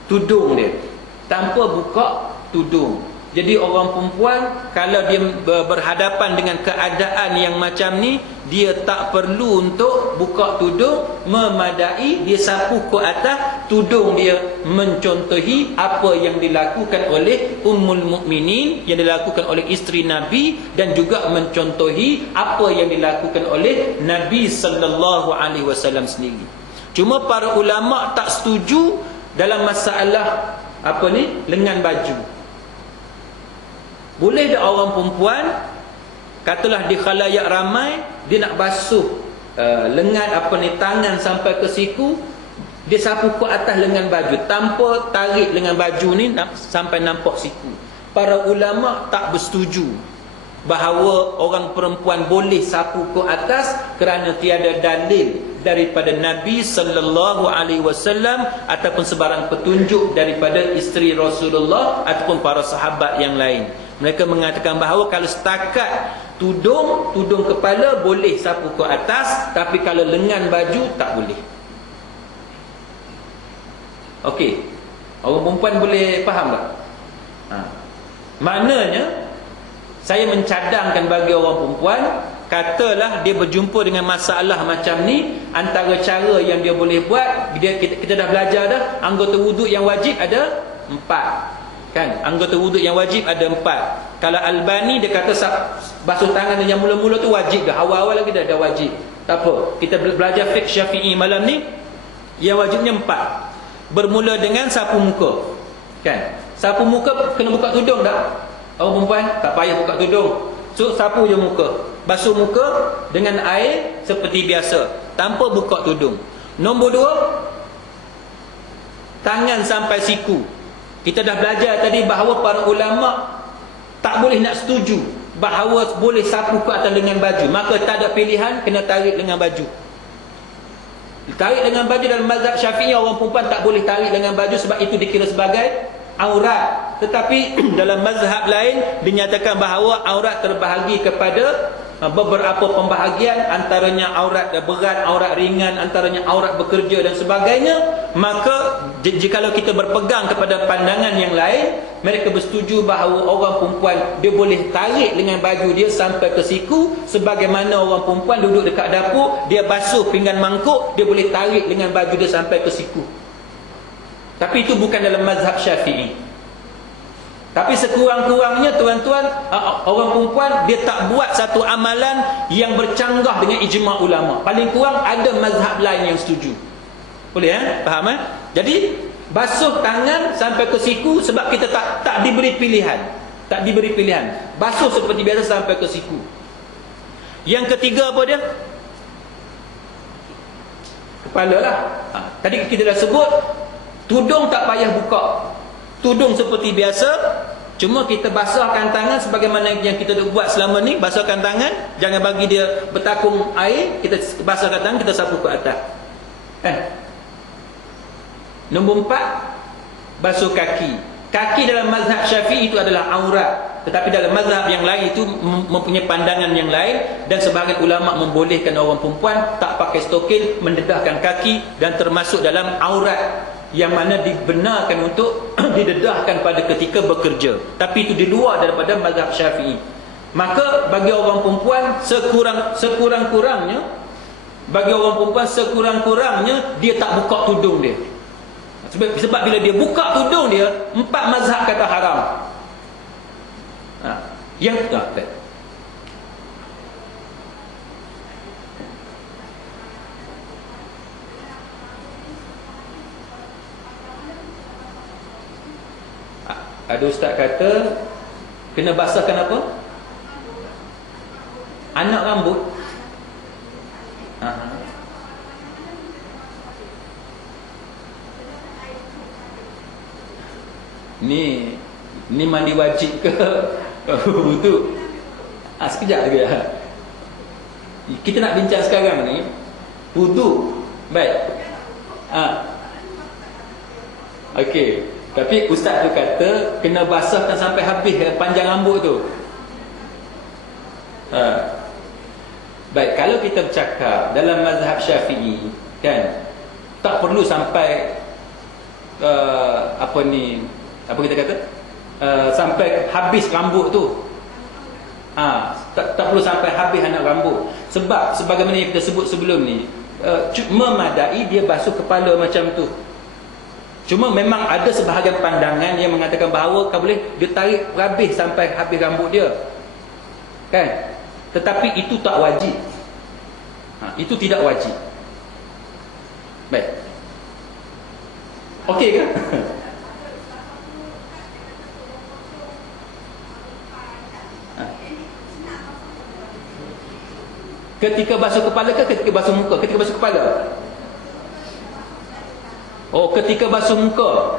tudung dia tanpa buka tudung. Jadi orang perempuan kalau dia berhadapan dengan keadaan yang macam ni, dia tak perlu untuk buka tudung, memadai dia sapu ke atas tudung dia, mencontohi apa yang dilakukan oleh Ummul Mukminin, yang dilakukan oleh isteri Nabi, dan juga mencontohi apa yang dilakukan oleh Nabi sallallahu alaihi wasallam sendiri. Cuma para ulama tak setuju dalam masalah lengan baju. Boleh tak orang perempuan, katalah di khalayak ramai, dia nak basuh lengan tangan sampai ke siku, dia sapu ke atas lengan baju tanpa tarik lengan baju ni sampai nampak siku. Para ulama tak bersetuju bahawa orang perempuan boleh sapu ke atas kerana tiada dalil daripada Nabi sallallahu alaihi wasallam ataupun sebarang petunjuk daripada isteri Rasulullah ataupun para sahabat yang lain. Mereka mengatakan bahawa kalau setakat tudung kepala boleh sapu ke atas, tapi kalau lengan baju tak boleh. Okey. Orang perempuan boleh faham tak? Maknanya saya mencadangkan bagi orang perempuan, katalah dia berjumpa dengan masalah macam ni, antara cara yang dia boleh buat, kita dah belajar dah, anggota wuduk yang wajib ada 4. Kan? Anggota wuduk yang wajib ada 4. Kalau Albani dia kata basuh tangan yang mula-mula tu wajib dah, awal-awal lagi dah wajib. Tak apa, kita belajar fiqh Syafi'i malam ni, yang wajibnya 4. Bermula dengan sapu muka. Kan? Sapu muka kena buka tudung tak? Orang perempuan tak payah buka tudung. So sapu je muka. Basuh muka dengan air seperti biasa, tanpa buka tudung. Nombor 2, tangan sampai siku. Kita dah belajar tadi bahawa para ulama tak boleh nak setuju bahawa boleh sapu ke atas lengan baju. Maka tak ada pilihan, kena tarik lengan baju. Tarik lengan baju dalam mazhab Syafi'i, orang perempuan tak boleh tarik lengan baju sebab itu dikira sebagai aurat. Tetapi dalam mazhab lain dinyatakan bahawa aurat terbahagi kepada beberapa pembahagian, antaranya aurat berat, aurat ringan, antaranya aurat bekerja dan sebagainya. Maka jikalau kita berpegang kepada pandangan yang lain, mereka bersetuju bahawa orang perempuan dia boleh tarik lengan baju dia sampai ke siku, sebagaimana orang perempuan duduk dekat dapur, dia basuh pinggan mangkuk, dia boleh tarik lengan baju dia sampai ke siku. Tapi itu bukan dalam mazhab Syafi'i. Tapi sekurang-kurangnya tuan-tuan, orang perempuan dia tak buat satu amalan yang bercanggah dengan ijma' ulama. Paling kurang ada mazhab lain yang setuju. Boleh faham Jadi basuh tangan sampai ke siku sebab kita tak diberi pilihan. Tak diberi pilihan. Basuh seperti biasa sampai ke siku. Yang ketiga apa dia? Kepala lah. Tadi kita dah sebut, tudung tak payah buka. Tudung seperti biasa, cuma kita basahkan tangan sebagaimana yang kita dah buat selama ni. Basahkan tangan, jangan bagi dia bertakung air. Kita basahkan tangan, kita sapu ke atas. Nombor 4, basuh kaki. Kaki dalam mazhab Syafi'i itu adalah aurat. Tetapi dalam mazhab yang lain itu mempunyai pandangan yang lain. Dan sebahagian ulama' membolehkan orang perempuan tak pakai stokil, mendedahkan kaki. Dan termasuk dalam aurat yang mana dibenarkan untuk didedahkan pada ketika bekerja. Tapi itu di luar daripada mazhab Syafi'i. Maka bagi orang perempuan sekurang-kurangnya, dia tak buka tudung dia. Sebab bila dia buka tudung dia, 4 mazhab kata haram. Yang ada ustaz kata kena basahkan apa? Anak rambut. Ni mandi wajib ke wudu? Sekejap lagi. Kita nak bincang sekarang ni wudu. Baik. Okey. Tapi ustaz tu kata kena basahkan sampai habis panjang rambut tu. Baik, kalau kita bercakap dalam mazhab Syafi'i kan, tak perlu sampai apa kita kata? Sampai habis rambut tu. Tak perlu sampai habis anak rambut. Sebab sebagaimana yang kita sebut sebelum ni, memadai dia basuh kepala macam tu. Cuma memang ada sebahagian pandangan yang mengatakan bahawa kau boleh dia tarik habis sampai habis rambut dia. Kan? Tetapi itu tak wajib. Itu tidak wajib. Baik. Okey kan? Ketika basuh kepala ke ketika basuh muka? Ketika basuh kepala. Oh, ketika basuh muka.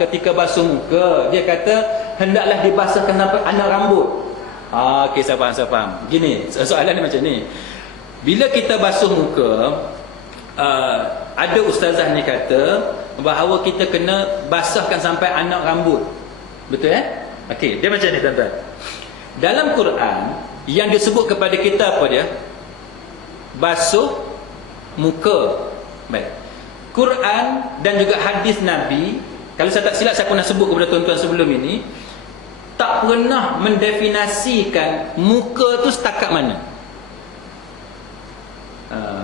Ketika basuh muka, dia kata hendaklah dibasahkan sampai anak rambut. Okey, saya faham. Gini, soalan ni macam ni. Bila kita basuh muka, ada ustazah ni kata bahawa kita kena basahkan sampai anak rambut. Betul Okey, dia macam ni tuan-tuan. Dalam Quran yang disebut kepada kita apa dia? Basuh muka. Baik. Quran dan juga hadis Nabi, kalau saya tak silap saya pernah sebut kepada tuan-tuan sebelum ini, tak pernah mendefinisikan muka tu setakat mana.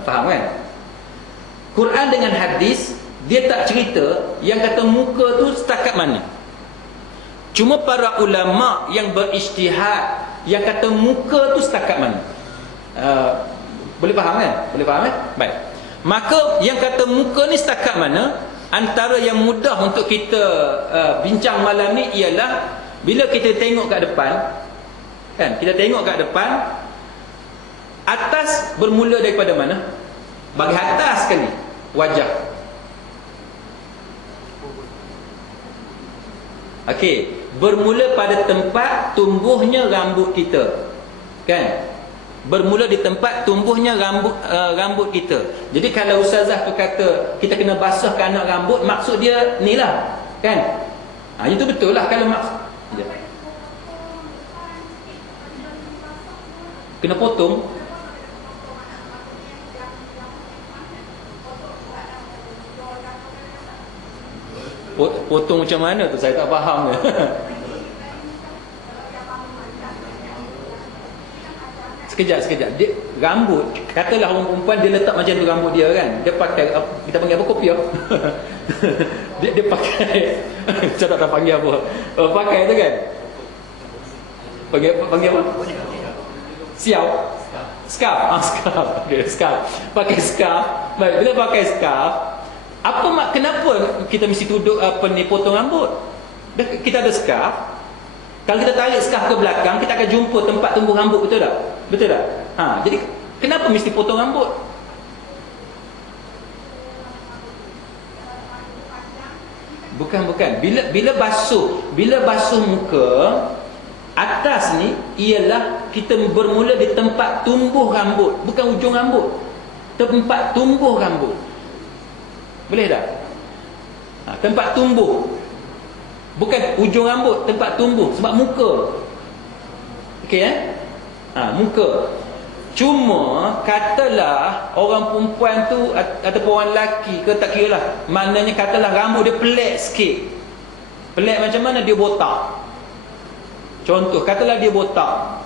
Faham kan? Quran dengan hadis dia tak cerita yang kata muka tu setakat mana. Cuma para ulama yang berijtihad yang kata muka tu setakat mana. Boleh faham kan? Boleh faham kan? Baik. Maka yang kata muka ni setakat mana, antara yang mudah untuk kita bincang malam ni ialah bila kita tengok kat depan, kan? Kita tengok kat depan, atas bermula daripada mana? Bagi atas sekali wajah. Okey, bermula pada tempat tumbuhnya rambut kita. Kan? Bermula di tempat tumbuhnya rambut kita. Jadi kalau ustazah tu kata kita kena basahkan anak rambut, maksud dia ni lah, kan? Itu betul lah kalau maksud ya. Kena potong. Potong macam mana tu saya tak faham. Sekejap. Dia, rambut, katalah orang perempuan dia letak macam tu rambut dia kan. Dia pakai, kita panggil apa, kopiah. dia pakai, saya tak panggil apa. Pakai tu kan. Panggil apa? Siap. Scarf. Scarf. Okay, scarf. Pakai scarf. Baik, bila pakai scarf, Kenapa kita mesti tuduh potong rambut? Kita ada scarf. Kalau kita tarik scarf ke belakang, kita akan jumpa tempat tumbuh rambut, betul tak? Betul tak? Jadi kenapa mesti potong rambut? Bukan. Bila basuh muka, atas ni ialah kita bermula di tempat tumbuh rambut, bukan ujung rambut. Tempat tumbuh rambut. Boleh tak? Tempat tumbuh. Bukan ujung rambut, tempat tumbuh. Sebab muka. Okey muka. Cuma katalah orang perempuan tu ataupun orang lelaki ke, tak kira lah, maknanya katalah rambut dia pelik sikit. Pelik macam mana? Dia botak. Contoh, katalah dia botak.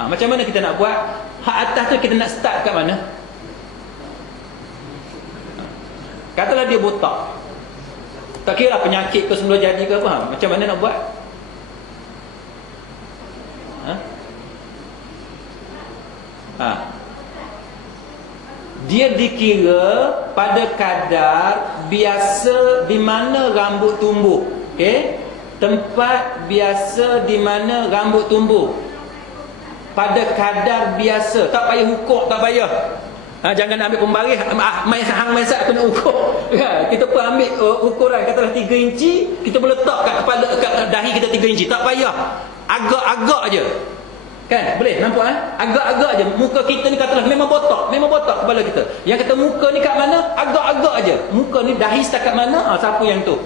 Macam mana kita nak buat? Hak atas tu kita nak start kat mana? Katalah dia botak. Tak kira lah penyakit ke semula jadi ke apa. Macam mana nak buat? Dia dikira pada kadar biasa di mana rambut tumbuh. Okey? Tempat biasa di mana rambut tumbuh. Pada kadar biasa. Tak payah ukur, tak payah. Jangan ambil pembaris, hang masak kena ukur. Kita pun ambil ukuran, katalah 3 inci, kita boleh letak kat kepala, kat dahi kita 3 inci. Tak payah. Agak-agak je. Kan? Boleh nampak agak-agak je. Muka kita ni katalah memang botak kepala kita. Yang kata muka ni kat mana? Agak-agak je. Muka ni dahi setakat mana? Siapa yang tu?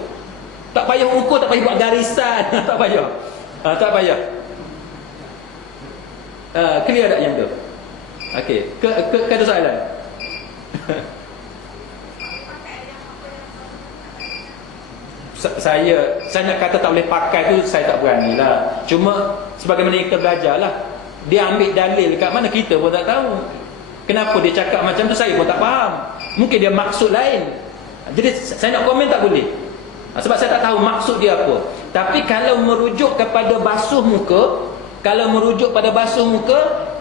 Tak payah ukur, tak payah buat garisan. Tak payah. Tak payah. Clear tak yang tu? Okey. Ke ada soalan? Saya nak kata tak boleh pakai tu, saya tak beranilah. Cuma sebagaimana kita belajarlah, dia ambil dalil kat mana kita pun tak tahu. Kenapa dia cakap macam tu saya pun tak faham. Mungkin dia maksud lain. Jadi saya nak komen tak boleh. Sebab saya tak tahu maksud dia apa. Tapi kalau merujuk kepada basuh muka,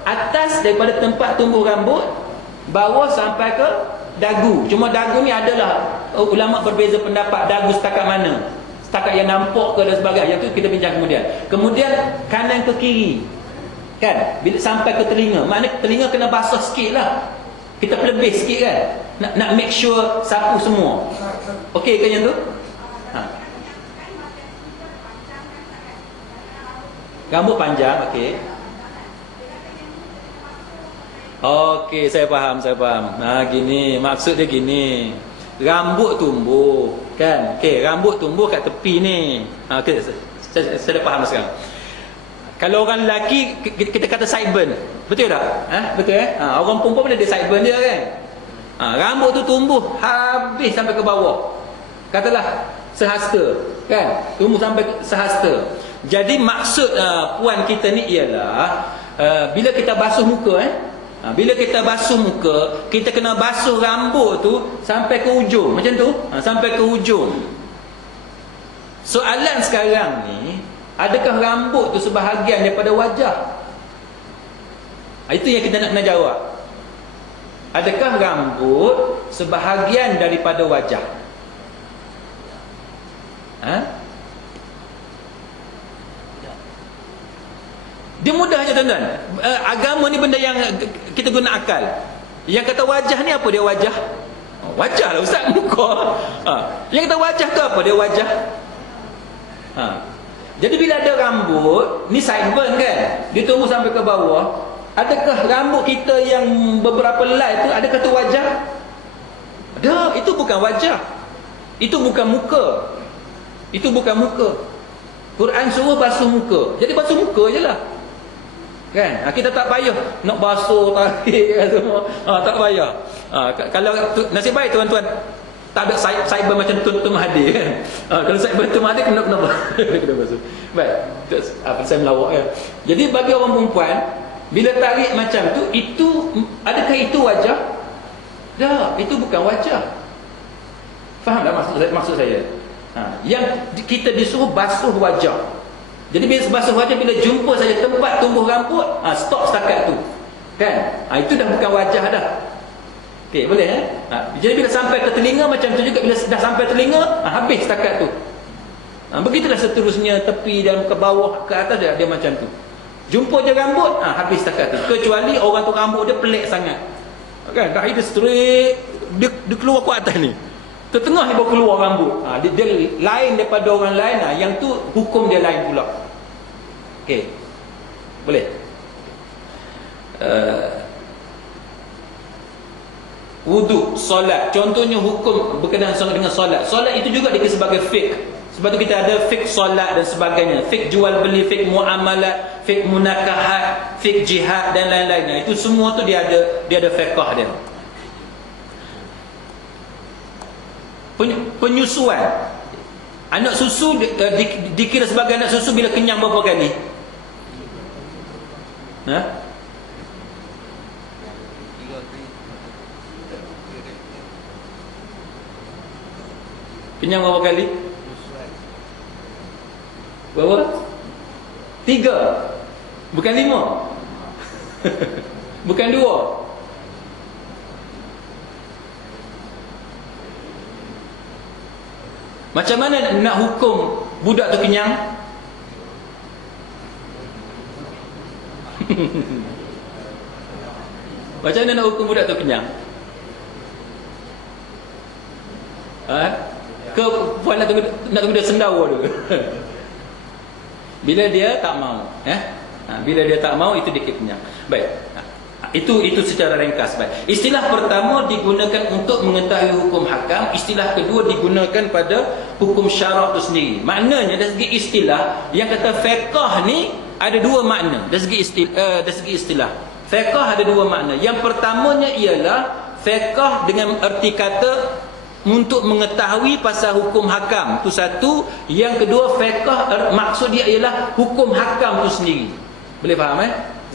atas daripada tempat tumbuh rambut, bawah sampai ke dagu. Cuma dagu ni adalah ulama berbeza pendapat dagu setakat mana. Setakat yang nampak ke dan sebagainya. Yang tu kita bincang kemudian. Kemudian kanan ke kiri. Kan? Bila sampai ke telinga, maknanya telinga kena basah sikit lah. Kita pelebih sikit kan. Nak make sure sapu semua. Okey ke yang tu? Rambut panjang, okey. Okey, saya faham. Gini, maksud dia gini. Rambut tumbuh, kan? Okey, rambut tumbuh kat tepi ni. Okey, saya dah faham sekarang. Kalau orang lelaki kita kata sideburn. Betul tak? Betul orang perempuan pun ada sideburn dia kan? Rambut tu tumbuh habis sampai ke bawah. Katalah sehasta, kan? Tumbuh sampai sehasta. Jadi maksud puan kita ni ialah bila kita basuh muka bila kita basuh muka, kita kena basuh rambut tu sampai ke ujung. Macam tu, sampai ke ujung. Soalan sekarang ni, adakah rambut tu sebahagian daripada wajah? Itu yang kita nak kena jawab. Adakah rambut sebahagian daripada wajah? Dia mudah je tuan-tuan. Agama ni benda yang kita guna akal. Yang kata wajah ni apa dia wajah? Wajah lah ustaz, muka. Yang kata wajah tu apa dia wajah? Jadi bila ada rambut, ni sideburn kan? Dia tumbuh sampai ke bawah. Adakah rambut kita yang beberapa helai tu, adakah tu wajah? Ada, itu bukan wajah. Itu bukan muka. Itu bukan muka. Quran suruh basuh muka. Jadi basuh muka je lah. Kan? Kita tak payah nak basuh tarik semua. Tak payah. Kalau nasib baik tuan-tuan tak ada cyber macam Tun Mahathir kan. Kalau cyber Tun Mahathir kena basuh. Baik. Apa saya melawak kan. Jadi bagi orang perempuan, bila tarik macam tu, itu adakah itu wajah? Dah, itu bukan wajah. Faham tak maksud saya? Yang kita disuruh basuh wajah. Jadi bila basuh wajah, bila jumpa saja tempat tumbuh rambut, stop setakat tu. Kan? Itu dah bukan wajah dah. Okey, boleh jadi bila sampai ke telinga macam tu juga, bila dah sampai telinga, habis setakat tu. Begitulah seterusnya, tepi dan ke bawah, ke atas dia macam tu. Jumpa je rambut, habis setakat tu. Kecuali orang tu rambut dia pelik sangat. Kan, dah dia straight, dia keluar ke atas ni. Tengah ni baru keluar rambut. Dia lain daripada orang lain. Yang tu hukum dia lain pula. Okey. Boleh? Wuduk, solat. Contohnya hukum berkenaan dengan solat. Solat itu juga dikira sebagai fiqh. Sebab tu kita ada fiqh solat dan sebagainya. Fiqh jual beli, fiqh muamalat, fiqh munakahat, fiqh jihad dan lain-lainnya. Itu semua tu dia ada fiqh dia. Penyusuan. Anak susu dikira sebagai anak susu bila kenyang berapa kali? Kenyang berapa kali? Berapa? 3. Bukan 5. Bukan 2. Macam mana nak hukum budak tu kenyang? Macam mana nak hukum budak tu kenyang? Ke puan nak tunggu dia sendawa dulu? Bila dia tak mau, bila dia tak mau, itu dikit kenyang. Baik. Itu secara ringkas. Baik. Istilah pertama digunakan untuk mengetahui hukum hakam. Istilah kedua digunakan pada hukum syarak itu sendiri. Maknanya dari segi istilah, yang kata fiqh ni ada dua makna. Dari segi istilah, fiqh ada dua makna. Yang pertamanya ialah fiqh dengan erti kata untuk mengetahui pasal hukum hakam. Itu satu. Yang kedua, fiqh maksud dia ialah hukum hakam itu sendiri. Boleh faham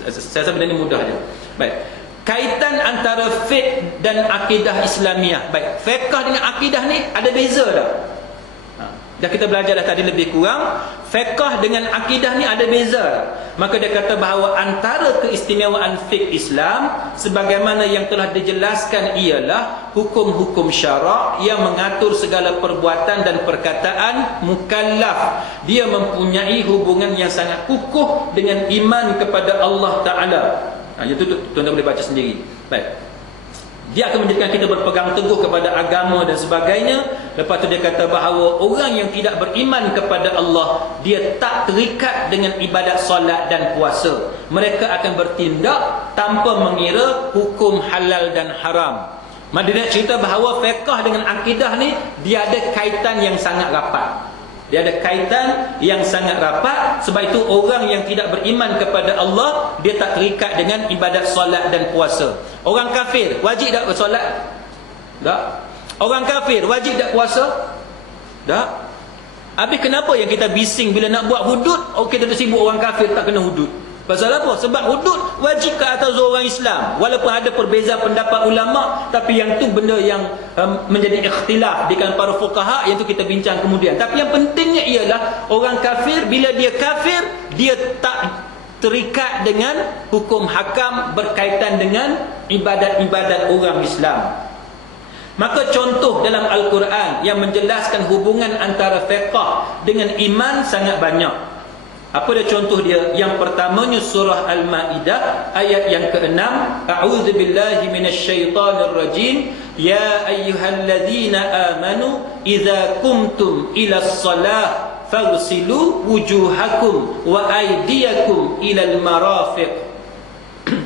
Saya rasa benda ni mudah je. Baik. Kaitan antara fiqh dan akidah Islamiah. Baik. Fiqh dengan akidah ni ada beza dah. Dah kita belajar dah tadi lebih kurang. Fiqh dengan akidah ni ada beza. Maka dia kata bahawa antara keistimewaan fiqh Islam sebagaimana yang telah dijelaskan ialah hukum-hukum syarak yang mengatur segala perbuatan dan perkataan mukallaf. Dia mempunyai hubungan yang sangat kukuh dengan iman kepada Allah Ta'ala. Itu tuan-tuan boleh baca sendiri. Baik. Dia akan menjadikan kita berpegang teguh kepada agama dan sebagainya. Lepas tu dia kata bahawa orang yang tidak beriman kepada Allah, dia tak terikat dengan ibadat solat dan puasa. Mereka akan bertindak tanpa mengira hukum halal dan haram. Dia cerita bahawa fiqh dengan akidah ni dia ada kaitan yang sangat rapat. Dia ada kaitan yang sangat rapat. Sebab itu orang yang tidak beriman kepada Allah, dia tak terikat dengan ibadat solat dan puasa. Orang kafir wajib tak solat? Tak. Orang kafir wajib tak puasa? Tak. Habis kenapa yang kita bising bila nak buat hudud? Kita tersibuk orang kafir tak kena hudud. Pasal apa? Sebab hudud wajib ke atas orang Islam. Walaupun ada perbezaan pendapat ulama, tapi yang tu benda yang menjadi ikhtilaf di kalangan para fuqaha, yang tu kita bincang kemudian. Tapi yang pentingnya ialah orang kafir, bila dia kafir, dia tak terikat dengan hukum hakam berkaitan dengan ibadat-ibadat orang Islam. Maka contoh dalam Al-Quran yang menjelaskan hubungan antara fiqh dengan iman sangat banyak. Apa dia contoh dia? Yang pertamanya surah Al-Ma'idah ayat yang ke-6. A'udzubillahi minasyaitonirrajim. Ya ayyuhalladzina amanu idza qumtum ilas salah faghsilu wujuhakum wa aydiyakum ilal marafiq.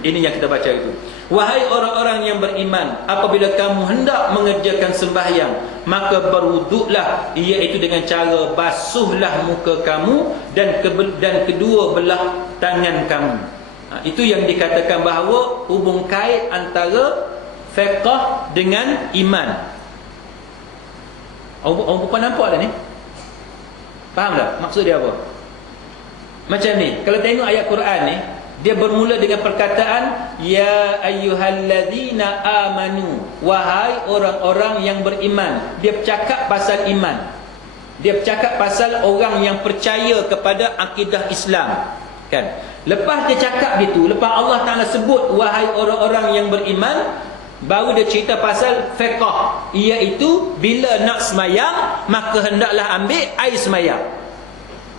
Ini yang kita baca itu. Wahai orang-orang yang beriman, apabila kamu hendak mengerjakan sembahyang, maka berwuduklah, iaitu dengan cara basuhlah muka kamu dan kedua belah tangan kamu. Itu yang dikatakan bahawa hubung kait antara fiqh dengan iman. Orang perempuan nampak tak ni? Faham tak maksud dia apa? Macam ni, kalau tengok ayat Quran ni, dia bermula dengan perkataan ya ayyuhalladzina amanu, wahai orang-orang yang beriman. Dia bercakap pasal iman. Dia bercakap pasal orang yang percaya kepada akidah Islam, kan? Lepas dia cakap gitu, lepas Allah Taala sebut wahai orang-orang yang beriman, Baru dia cerita pasal fiqh, iaitu bila nak semayang maka hendaklah ambil air semayang.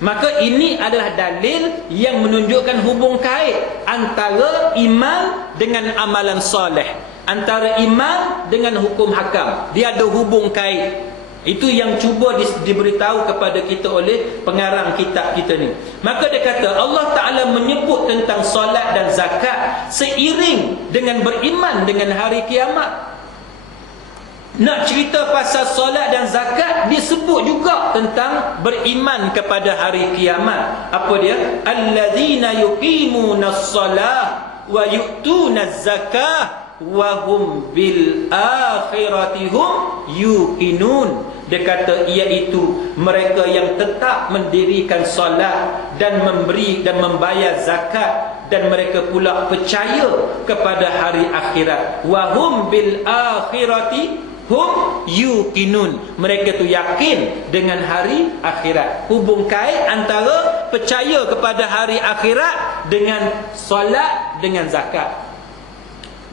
Maka ini adalah dalil yang menunjukkan hubung kait antara iman dengan amalan soleh, antara iman dengan hukum hakam. Dia ada hubung kait. Itu yang cuba diberitahu kepada kita oleh pengarang kitab kita ni. Maka dia kata Allah Ta'ala menyebut tentang solat dan zakat seiring dengan beriman dengan hari kiamat. Nak cerita pasal solat dan zakat, disebut juga tentang beriman kepada hari kiamat. Apa dia? Alladzina yuqimunas salah wa yu'tunaz zakah wa hum bil akhirati hum yuqinun. Dia kata iaitu mereka yang tetap mendirikan solat dan memberi dan membayar zakat, dan mereka pula percaya kepada hari akhirat. Wa hum bil akhirati hum yuqinun. Mereka tu yakin dengan hari akhirat. Hubung kait antara percaya kepada hari akhirat dengan solat dengan zakat.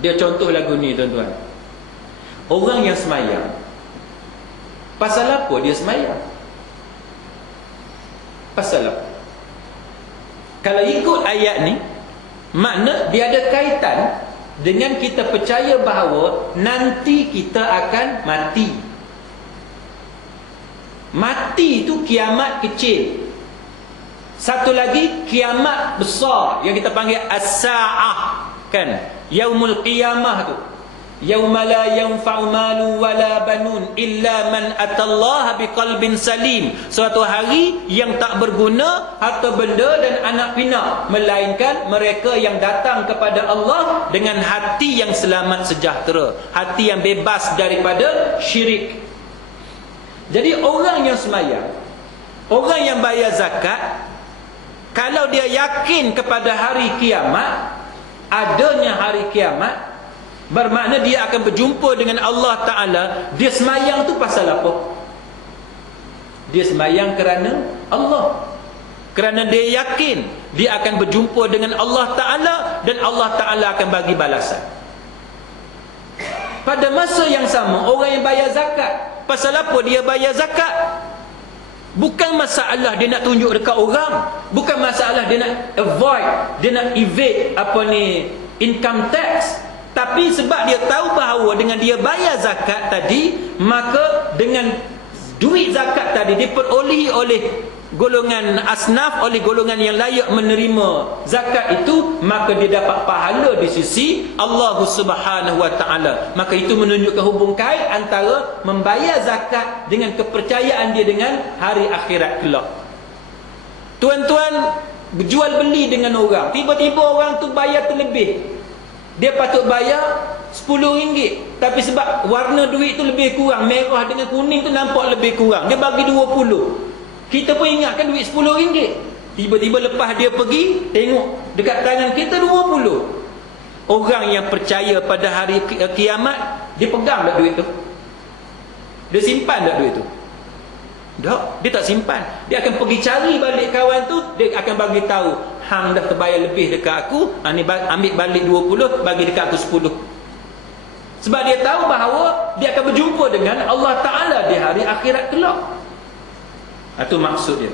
Dia contoh lagu ni tuan-tuan. Orang yang semayang, pasal apa dia semayang? Pasal apa? Kalau ikut ayat ni, makna dia ada kaitan dengan kita percaya bahawa nanti kita akan mati. Mati itu kiamat kecil. Satu lagi kiamat besar yang kita panggil as-sa'ah, kan? Yaumul qiyamah tu. Yauma la yanfa'u malu wala banun illa man atallaha biqalbin salim. Suatu hari yang tak berguna harta benda dan anak pinak, melainkan mereka yang datang kepada Allah dengan hati yang selamat sejahtera, hati yang bebas daripada syirik. Jadi orang yang semayang, orang yang bayar zakat, kalau dia yakin kepada hari kiamat, adanya hari kiamat, bermakna dia akan berjumpa dengan Allah Ta'ala. Dia semayang tu pasal apa? Dia semayang kerana Allah, kerana dia yakin dia akan berjumpa dengan Allah Ta'ala, dan Allah Ta'ala akan bagi balasan. Pada masa yang sama, orang yang bayar zakat, pasal apa dia bayar zakat? Bukan masalah dia nak tunjuk dekat orang, bukan masalah dia nak avoid, dia nak evade income tax, tapi sebab dia tahu bahawa dengan dia bayar zakat tadi, maka dengan duit zakat tadi diperolehi oleh golongan asnaf, oleh golongan yang layak menerima zakat itu, maka dia dapat pahala di sisi Allah Subhanahu wa Ta'ala. Maka itu menunjukkan hubung kait antara membayar zakat dengan kepercayaan dia dengan hari akhirat kelak. Tuan-tuan berjual beli dengan orang, tiba-tiba orang tu bayar terlebih. Dia patut bayar RM10, tapi sebab warna duit tu lebih kurang, merah dengan kuning tu nampak lebih kurang, dia bagi RM20. Kita pun ingatkan duit RM10. Tiba-tiba lepas dia pergi, tengok dekat tangan kita RM20. Orang yang percaya pada hari kiamat, dia pegang tak duit tu? Dia simpan tak duit tu? Tak, dia tak simpan. Dia akan pergi cari balik kawan tu, dia akan bagi tahu, hang dah terbayar lebih dekat aku, ni ambil balik 20, bagi dekat aku 10. Sebab dia tahu bahawa dia akan berjumpa dengan Allah Ta'ala di hari akhirat kelak. Itu maksud dia.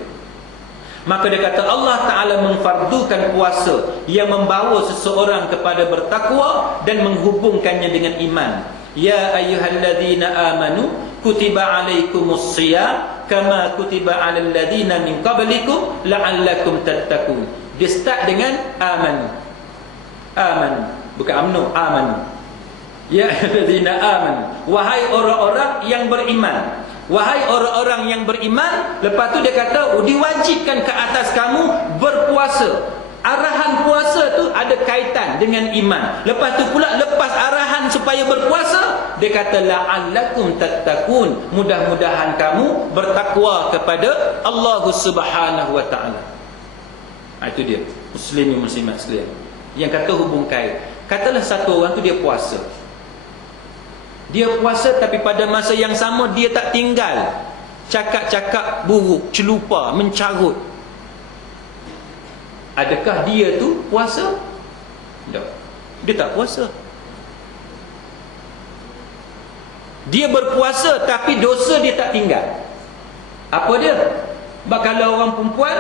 Maka dia kata Allah Ta'ala memfardukan puasa yang membawa seseorang kepada bertakwa dan menghubungkannya dengan iman. Ya ayyuhalladzina amanu kutiba alaikumus shiyam kama kutiba alal ladzina min qablikum la'allakum tattaqun. Dia start dengan aman. Aman, bukan amnu, aman. Ya ayyuhalladzina amanu, wahai orang-orang yang beriman. Wahai orang-orang yang beriman. Lepas tu dia kata diwajibkan ke atas kamu berpuasa. Arahan puasa tu ada kaitan dengan iman. Lepas tu pula lepas arahan supaya berpuasa, dia kata la'allakum tattaqun, mudah-mudahan kamu bertakwa kepada Allah Subhanahu wa Ta'ala. Itu dia muslimin muslimat sekalian yang kata hubung kait. Katalah satu orang tu dia puasa. Dia puasa, tapi pada masa yang sama dia tak tinggal cakap-cakap buruk, celupa, mencarut. Adakah dia tu puasa? Tak. Dia tak puasa. Dia berpuasa tapi dosa dia tak tinggal. Apa dia? Sebab kalau orang perempuan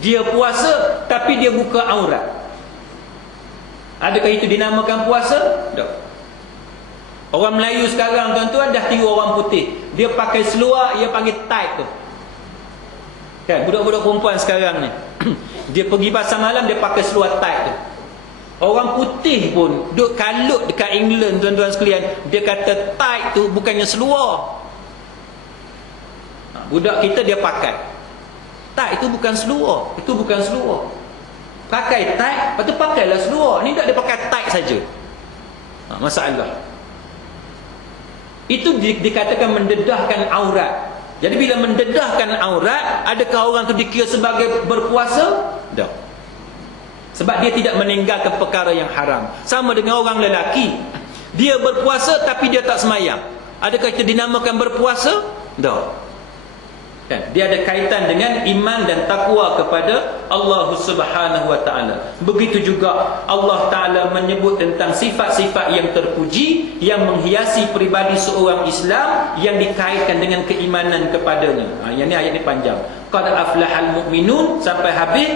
dia puasa tapi dia buka aurat, adakah itu dinamakan puasa? Tak. Orang Melayu sekarang tuan-tuan dah tiru orang putih. Dia pakai seluar, dia panggil tight tu. Kan, budak-budak perempuan sekarang ni dia pergi pasar malam, dia pakai seluar tight tu. Orang putih pun duk kalut dekat England tuan-tuan sekalian, dia kata tight tu bukannya seluar. Budak kita dia pakai tight, itu bukan seluar. Itu bukan seluar. Pakai tight, lepas tu pakailah seluar. Ni tak dia pakai tight saja. Masalah. Itu dikatakan mendedahkan aurat. Jadi bila mendedahkan aurat, adakah orang tu dikira sebagai berpuasa? Tak. Sebab dia tidak meninggalkan perkara yang haram. Sama dengan orang lelaki, dia berpuasa tapi dia tak semayang. Adakah itu dinamakan berpuasa? Tak. Kan? Dia ada kaitan dengan iman dan takwa kepada Allah Subhanahu Wa Taala. Begitu juga Allah Taala menyebut tentang sifat-sifat yang terpuji yang menghiasi peribadi seorang Islam yang dikaitkan dengan keimanan kepadanya. Yang ni ayat ni panjang. Qad aflahal mu'minun sampai habis.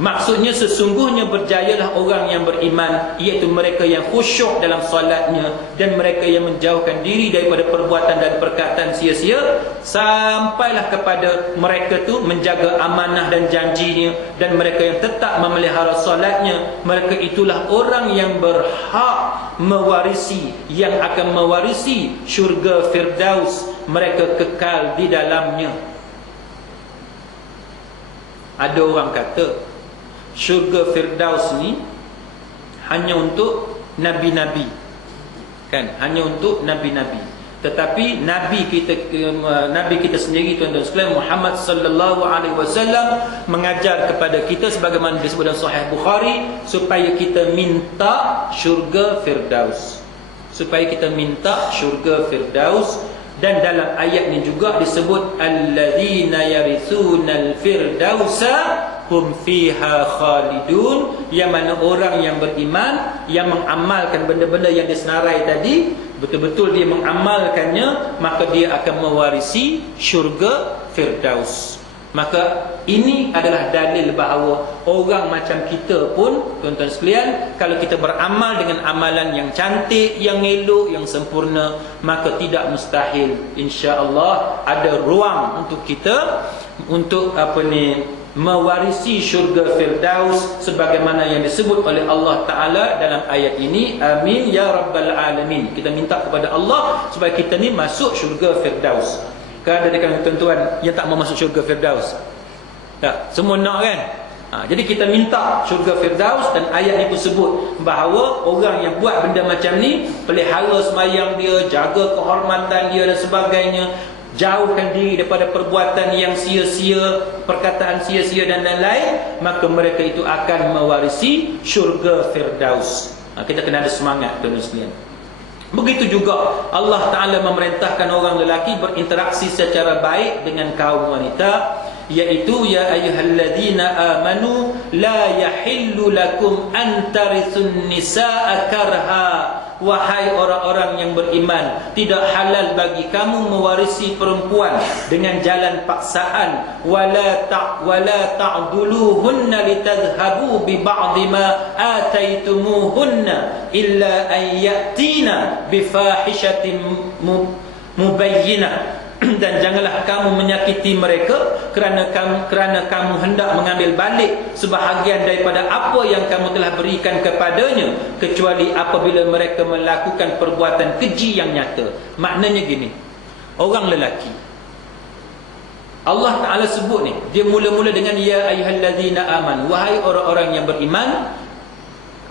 Maksudnya sesungguhnya berjayalah orang yang beriman, iaitu mereka yang khusyuk dalam solatnya dan mereka yang menjauhkan diri daripada perbuatan dan perkataan sia-sia, sampailah kepada mereka tu menjaga amanah dan janjinya, dan mereka yang tetap memelihara solatnya, mereka itulah orang yang berhak mewarisi, yang akan mewarisi syurga Firdaus, mereka kekal di dalamnya. Ada orang kata syurga Firdaus ni hanya untuk nabi-nabi, kan? Hanya untuk nabi-nabi. Tetapi nabi kita sendiri tuan-tuan sekalian, Muhammad sallallahu alaihi wasallam mengajar kepada kita sebagaimana disebut dalam Sahih Bukhari, supaya kita minta syurga Firdaus. Supaya kita minta syurga Firdaus. Dan dalam ayat ni juga disebut alladzina yaritsunal firdausa hum fiha khalidun, yang mana orang yang beriman, yang mengamalkan benda-benda yang disenarai tadi, betul-betul dia mengamalkannya, maka dia akan mewarisi syurga Firdaus. Maka ini adalah dalil bahawa orang macam kita pun tuan-tuan sekalian, kalau kita beramal dengan amalan yang cantik, yang elok, yang sempurna, maka tidak mustahil insya-Allah ada ruang untuk kita untuk mewarisi syurga Firdaus sebagaimana yang disebut oleh Allah Ta'ala dalam ayat ini. Amin ya rabbal alamin. Kita minta kepada Allah supaya kita ni masuk syurga Firdaus. Kan ada dekat tuan-tuan yang tak mau masuk syurga Firdaus? Tak, semua nak kan? Jadi kita minta syurga Firdaus, dan ayat ni pun sebut bahawa orang yang buat benda macam ni, pelihara semayang dia, jaga kehormatan dia dan sebagainya, jauhkan diri daripada perbuatan yang sia-sia, perkataan sia-sia dan lain-lain, maka mereka itu akan mewarisi syurga Firdaus. Kita kena ada semangat tuan-tuan sekalian. Begitu juga Allah Ta'ala memerintahkan orang lelaki berinteraksi secara baik dengan kaum wanita, iaitu ya ayyuhalladzina amanu la yahillu lakum an taritsun nisaa karha. Wahai orang-orang yang beriman, tidak halal bagi kamu mewarisi perempuan dengan jalan paksaan. Wala ta'duluhunna litadhhabu bi ba'dhi ma ataitumuhunna illa an ya'tina bi fahishatin mubayyinah. Dan janganlah kamu menyakiti mereka kerana kamu hendak mengambil balik sebahagian daripada apa yang kamu telah berikan kepadanya, kecuali apabila mereka melakukan perbuatan keji yang nyata. Maknanya gini, orang lelaki, Allah Ta'ala sebut ni, dia mula-mula dengan ya ayyuhalladzina aman, wahai orang-orang yang beriman.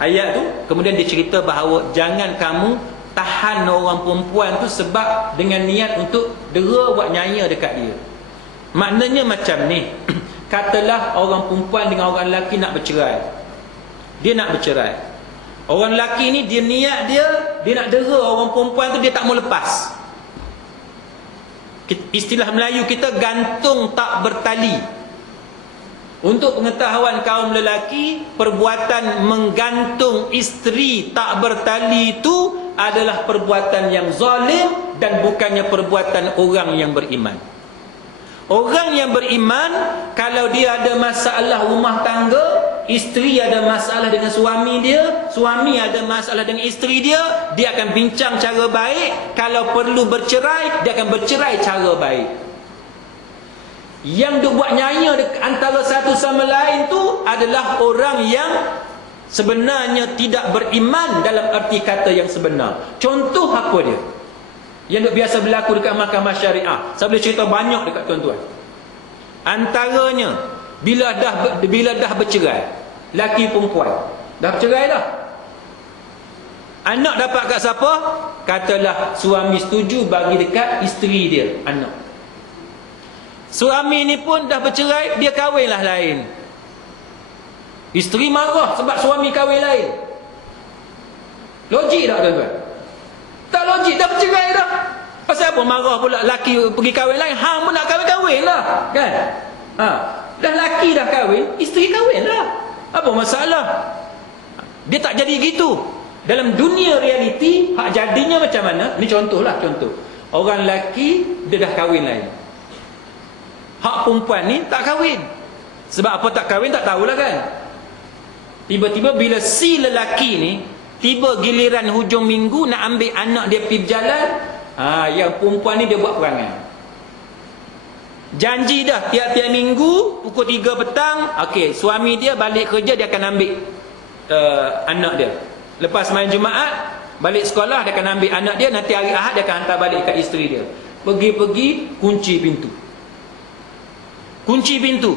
Ayat tu kemudian dia cerita bahawa jangan kamu tahan orang perempuan tu sebab dengan niat untuk dera buat nyaya dekat dia. Maknanya macam ni, katalah orang perempuan dengan orang lelaki nak bercerai. Dia nak bercerai. Orang lelaki ni dia niat dia nak dera orang perempuan tu, dia tak mau lepas. Istilah Melayu kita gantung tak bertali. Untuk pengetahuan kaum lelaki, perbuatan menggantung isteri tak bertali itu adalah perbuatan yang zalim dan bukannya perbuatan orang yang beriman. Orang yang beriman, kalau dia ada masalah rumah tangga, isteri ada masalah dengan suami dia, suami ada masalah dengan isteri dia, dia akan bincang cara baik. Kalau perlu bercerai, dia akan bercerai cara baik. Yang dia buat nyaya antara satu sama lain tu adalah orang yang sebenarnya tidak beriman dalam arti kata yang sebenar. Contoh apa dia? Yang biasa berlaku dekat mahkamah syariah. Saya boleh cerita banyak dekat tuan-tuan. Antaranya bila dah bercerai, laki perempuan dah bercerai dah. Anak dapat kat siapa? Katalah suami setuju bagi dekat isteri dia, anak. Suami ni pun dah bercerai, dia kahwinlah lain. Isteri marah sebab suami kahwin lain. Logik tak tuan-tuan? Tak logik, dah bercerai dah. Pasal apa marah pula laki pergi kahwin lain? Hang pun nak kahwin lah, kan? Dah laki dah kahwin, isteri kahwin lah. Apa masalah? Dia tak jadi gitu. Dalam dunia realiti, hak jadinya macam mana? Ni contohlah, contoh. Orang laki dia dah kahwin lain. Hak perempuan ni tak kahwin. Sebab apa tak kahwin tak tahulah kan. Tiba-tiba bila si lelaki ni tiba giliran hujung minggu nak ambil anak dia pergi berjalan, yang perempuan ni dia buat perangai. Janji dah tiap-tiap minggu pukul 3 petang, okey, suami dia balik kerja dia akan ambil anak dia. Lepas main Jumaat balik sekolah dia akan ambil anak dia, nanti hari Ahad dia akan hantar balik kat isteri dia. Pergi-pergi kunci pintu. Kunci pintu.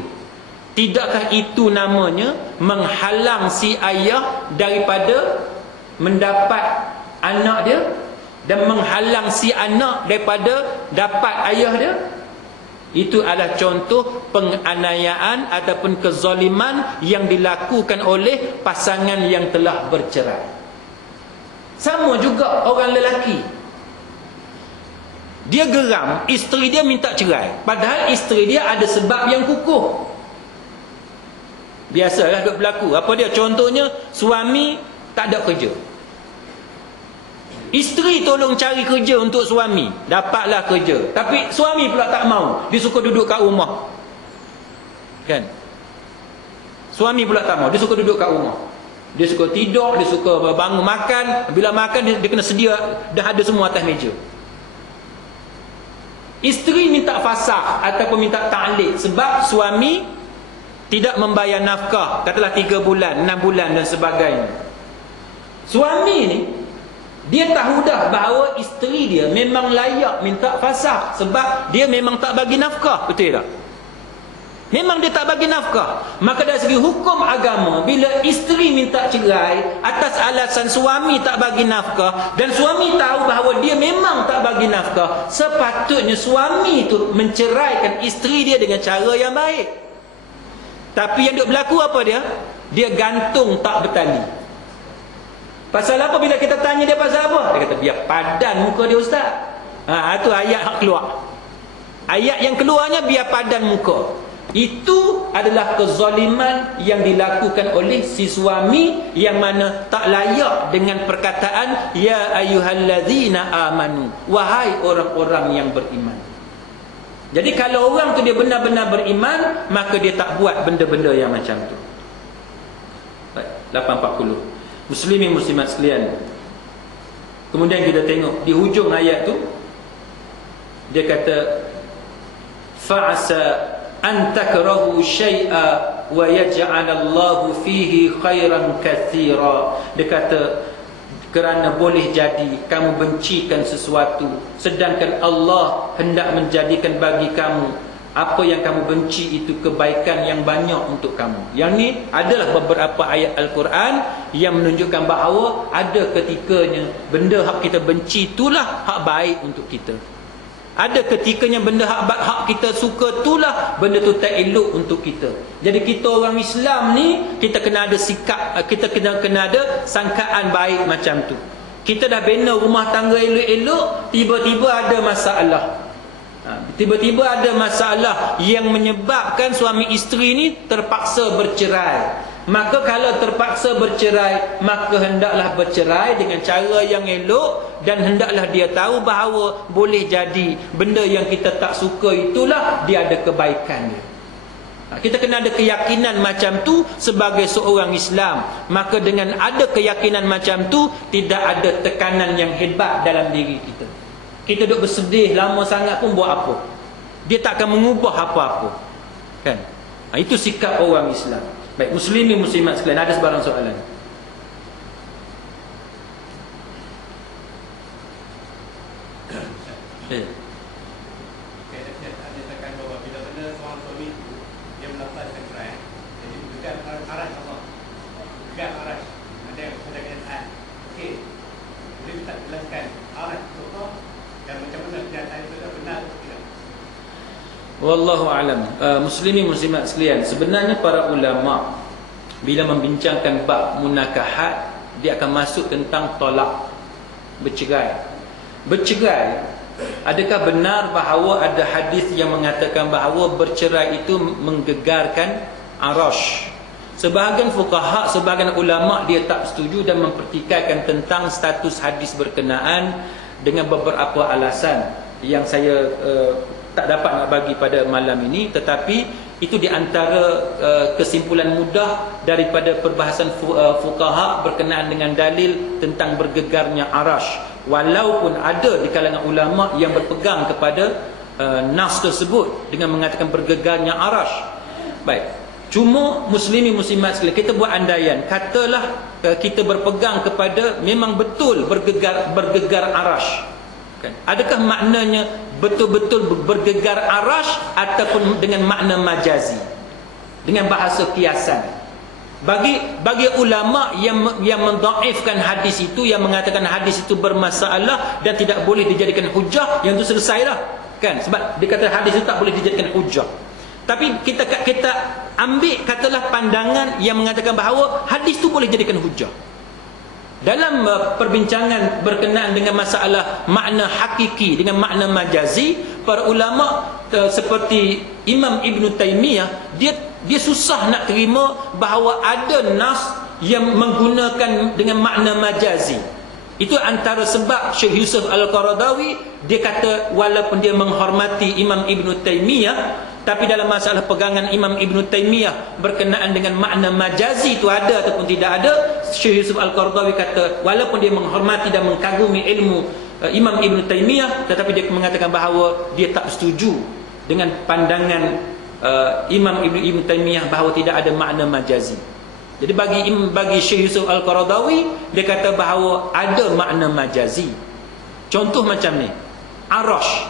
Tidakkah itu namanya menghalang si ayah daripada mendapat anak dia dan menghalang si anak daripada dapat ayah dia? Itu adalah contoh penganiayaan ataupun kezaliman yang dilakukan oleh pasangan yang telah bercerai. Sama juga orang lelaki. Dia geram, isteri dia minta cerai. Padahal isteri dia ada sebab yang kukuh. Biasalah duk berlaku. Apa dia? Contohnya, suami tak ada kerja. Isteri tolong cari kerja untuk suami. Dapatlah kerja. Tapi suami pula tak mau. Dia suka duduk kat rumah. Kan? Suami pula tak mau. Dia suka duduk kat rumah. Dia suka tidur. Dia suka bangun makan. Bila makan, dia kena sedia. Dah ada semua atas meja. Isteri minta fasakh ataupun minta ta'liq sebab suami tidak membayar nafkah. Katalah 3 bulan, 6 bulan dan sebagainya. Suami ni, dia tahu dah bahawa isteri dia memang layak minta fasakh sebab dia memang tak bagi nafkah. Betul tak? Memang dia tak bagi nafkah. Maka dari segi hukum agama, bila isteri minta cerai atas alasan suami tak bagi nafkah dan suami tahu bahawa dia memang tak bagi nafkah, sepatutnya suami itu menceraikan isteri dia dengan cara yang baik. Tapi yang duk berlaku apa dia? Dia gantung tak bertali. Pasal apa bila kita tanya dia pasal apa? Dia kata biar padan muka dia ustaz. Itu ayat hak keluar. Ayat yang keluarnya biar padan muka. Itu adalah kezaliman yang dilakukan oleh si suami yang mana tak layak dengan perkataan ya ayyuhallazina amanu, wahai orang-orang yang beriman. Jadi kalau orang tu dia benar-benar beriman, maka dia tak buat benda-benda yang macam tu. Baik, 840. Muslimin muslimat sekalian. Kemudian kita tengok di hujung ayat tu dia kata fa'asa an takrahu syai'a wa yaj'alallahu fihi khairan katsira. Dia kata kerana boleh jadi kamu bencikan sesuatu sedangkan Allah hendak menjadikan bagi kamu apa yang kamu benci itu kebaikan yang banyak untuk kamu. Yang ni adalah beberapa ayat Al-Quran yang menunjukkan bahawa ada ketikanya benda hak kita benci itulah hak baik untuk kita. Ada ketikanya benda hak kita suka itulah benda tu tak elok untuk kita. Jadi kita orang Islam ni kita kena ada sikap, kita kena ada sangkaan baik macam tu. Kita dah bina rumah tangga elok-elok, tiba-tiba ada masalah. Tiba-tiba ada masalah yang menyebabkan suami isteri ni terpaksa bercerai. Maka kalau terpaksa bercerai, maka hendaklah bercerai dengan cara yang elok, dan hendaklah dia tahu bahawa boleh jadi benda yang kita tak suka itulah dia ada kebaikannya. Kita kena ada keyakinan macam tu sebagai seorang Islam. Maka dengan ada keyakinan macam tu, tidak ada tekanan yang hebat dalam diri kita. Kita duduk bersedih lama sangat pun buat apa? Dia tak akan mengubah apa-apa. Kan? Itu sikap orang Islam. Baik, muslimin muslimat sekalian, ada sebarang soalan? Wallahu alam. Muslimin muslimat sekalian, sebenarnya para ulama bila membincangkan bab munakahat, dia akan masuk tentang tolak, bercerai. Bercerai, adakah benar bahawa ada hadis yang mengatakan bahawa bercerai itu menggegarkan arash? Sebahagian fuqaha, sebahagian ulama dia tak setuju dan mempertikaikan tentang status hadis berkenaan dengan beberapa alasan yang saya tak dapat nak bagi pada malam ini, tetapi itu di antara kesimpulan mudah daripada perbahasan fuqaha berkenaan dengan dalil tentang bergegarnya arash. Walaupun ada di kalangan ulama yang berpegang kepada nas tersebut dengan mengatakan bergegarnya arash. Baik, cuma muslimin muslimat sekalian, kita buat andaian, katalah kita berpegang kepada memang betul bergegar arash. Adakah maknanya betul-betul bergegar arash ataupun dengan makna majazi, dengan bahasa kiasan? Bagi ulama yang mendhaifkan hadis itu, yang mengatakan hadis itu bermasalah dan tidak boleh dijadikan hujah, yang itu selesailah, kan? Sebab dia kata hadis itu tak boleh dijadikan hujah. Tapi kita ambil katalah pandangan yang mengatakan bahawa hadis itu boleh dijadikan hujah. Dalam perbincangan berkenaan dengan masalah makna hakiki dengan makna majazi, para ulama seperti Imam Ibn Taymiyah, dia susah nak terima bahawa ada nas yang menggunakan dengan makna majazi. Itu antara sebab Syekh Yusuf Al-Qaradawi, dia kata walaupun dia menghormati Imam Ibn Taymiyah, tapi dalam masalah pegangan Imam Ibn Taymiyah berkenaan dengan makna majazi itu ada ataupun tidak ada, Syekh Yusuf Al-Qaradawi kata walaupun dia menghormati dan mengkagumi ilmu Imam Ibn Taymiyah, tetapi dia mengatakan bahawa dia tak setuju dengan pandangan Imam Ibn Taymiyah bahawa tidak ada makna majazi. Jadi bagi Syekh Yusuf Al-Qaradawi, dia kata bahawa ada makna majazi. Contoh macam ni, arash.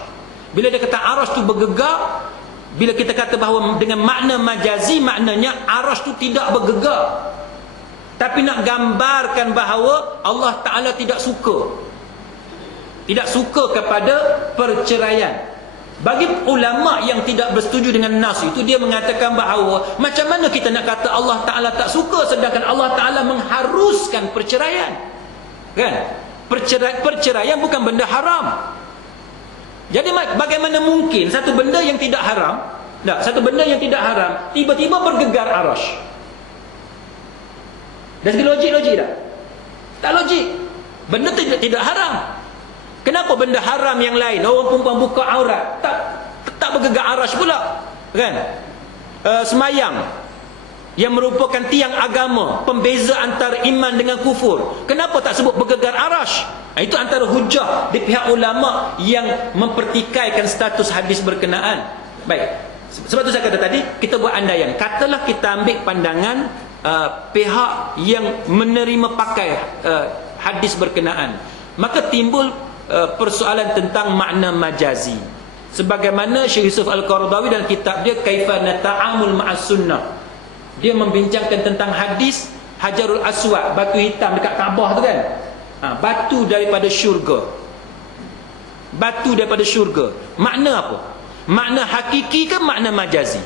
Bila dia kata arash tu bergegar, bila kita kata bahawa dengan makna majazi, maknanya arash tu tidak bergegar, tapi nak gambarkan bahawa Allah Ta'ala tidak suka kepada perceraian. Bagi ulama yang tidak bersetuju dengan nas itu, dia mengatakan bahawa macam mana kita nak kata Allah Ta'ala tak suka sedangkan Allah Ta'ala mengharuskan perceraian, kan? Perceraian bukan benda haram. Jadi bagaimana mungkin satu benda yang tidak haram, tiba-tiba bergegar arash? Dari segi logik tak? Tak logik. Benda tidak haram. Kenapa benda haram yang lain, orang perempuan buka aurat, tak bergegar arash pula, kan? Semayang yang merupakan tiang agama, pembeza antara iman dengan kufur, kenapa tak sebut bergegar arash? Itu antara hujah di pihak ulama yang mempertikaikan status hadis berkenaan. Baik, sebab tu saya kata tadi, kita buat andaian, katalah kita ambil pandangan pihak yang menerima pakai hadis berkenaan, maka timbul persoalan tentang makna majazi. Sebagaimana Syekh Yusuf Al-Qaradawi dalam kitab dia Kaifa Nata'amul Ma'as Sunnah, dia membincangkan tentang hadis Hajarul Aswad, batu hitam dekat Kaabah tu kan, batu daripada syurga. Batu daripada syurga, makna apa? Makna hakiki ke makna majazi?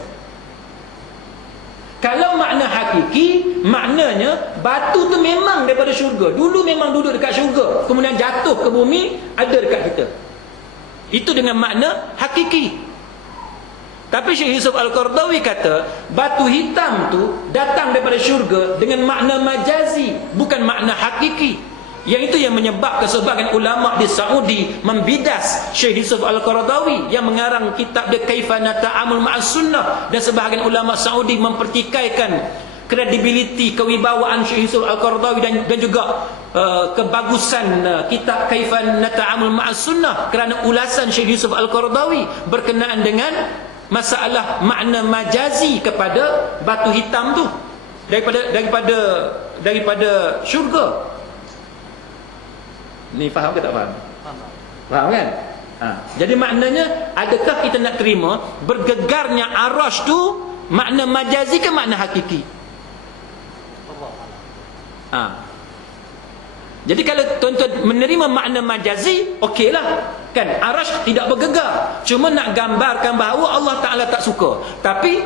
Kalau makna hakiki, maknanya batu tu memang daripada syurga, dulu memang duduk dekat syurga, kemudian jatuh ke bumi, ada dekat kita. Itu dengan makna hakiki. Tapi Syekh Yusuf Al-Qaradawi kata batu hitam tu datang daripada syurga dengan makna majazi, bukan makna hakiki. Yang itu yang menyebabkan sebagian ulama di Saudi membidas Syekh Yusuf Al-Qaradawi yang mengarang kitab dia Kaifa Nata'amul Ma'as Sunnah, dan sebahagian ulama Saudi mempertikaikan kredibiliti kewibawaan Syekh Yusuf Al-Qaradawi dan juga kebagusan kitab Kaifa Nata'amul Ma'as Sunnah kerana ulasan Syekh Yusuf Al-Qaradawi berkenaan dengan masalah makna majazi kepada batu hitam tu daripada syurga. Ni faham ke tak faham? Faham kan? Jadi maknanya, adakah kita nak terima bergegarnya arasy tu makna majazi ke makna hakiki? Jadi kalau tuan-tuan menerima makna majazi, okeylah, kan? Arasy tidak bergegar, cuma nak gambarkan bahawa Allah Ta'ala tak suka. Tapi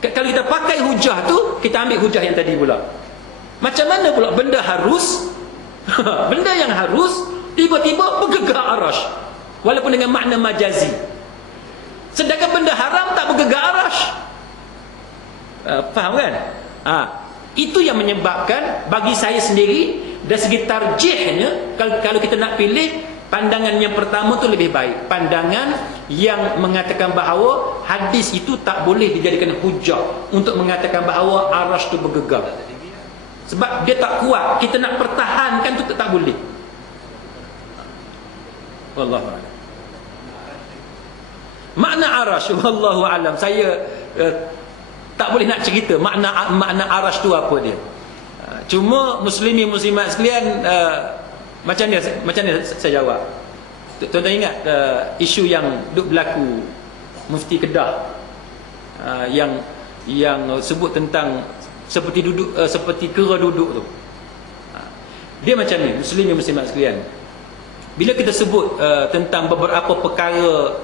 kalau kita pakai hujah tu, kita ambil hujah yang tadi pula. Macam mana pula benda harus benda yang harus tiba-tiba bergegar arasy walaupun dengan makna majazi, sedangkan benda haram tak bergegar arasy. Faham kan? Itu yang menyebabkan bagi saya sendiri, dari segi tarjihnya, kalau kita nak pilih, pandangan yang pertama tu lebih baik. Pandangan yang mengatakan bahawa hadis itu tak boleh dijadikan hujah untuk mengatakan bahawa arasy tu bergegar. Sebab dia tak kuat. Kita nak pertahankan tu tak boleh. Wallahu a'lam. Makna arasy, wallahu a'lam, saya tak boleh nak cerita makna arasy tu apa dia. Cuma muslimin muslimat sekalian, macam ni saya jawab. Tuan-tuan ingat isu yang duk berlaku Mufti Kedah, yang sebut tentang seperti duduk, seperti kera duduk tu. Dia macam ni, muslimin muslimat sekalian. Bila kita sebut tentang beberapa perkara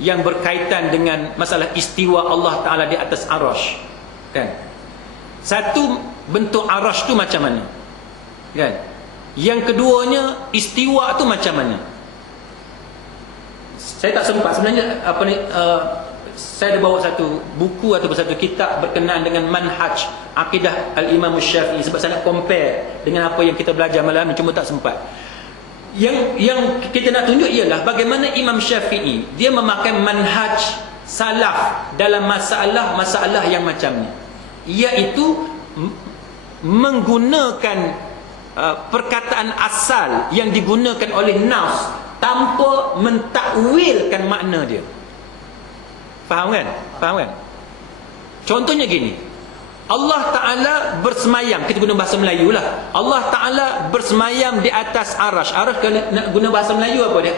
yang berkaitan dengan masalah istiwa Allah Ta'ala di atas arasy, kan? Satu, bentuk arasy tu macam mana, kan? Yang keduanya, istiwa tu macam mana. Saya tak sempat sebenarnya saya ada bawa satu buku ataupun satu kitab berkenaan dengan manhaj akidah Al-Imam Syafi'i, sebab saya nak compare dengan apa yang kita belajar malam ni, cuma tak sempat. Yang kita nak tunjuk ialah bagaimana Imam Syafi'i dia memakai manhaj salaf dalam masalah yang macam ni, iaitu menggunakan perkataan asal yang digunakan oleh nas tanpa mentakwilkan makna dia. Faham kan? Contohnya gini, Allah Ta'ala bersemayam, kita guna bahasa Melayu lah, Allah Ta'ala bersemayam di atas arasy. Arasy kalau nak guna bahasa Melayu apa dia?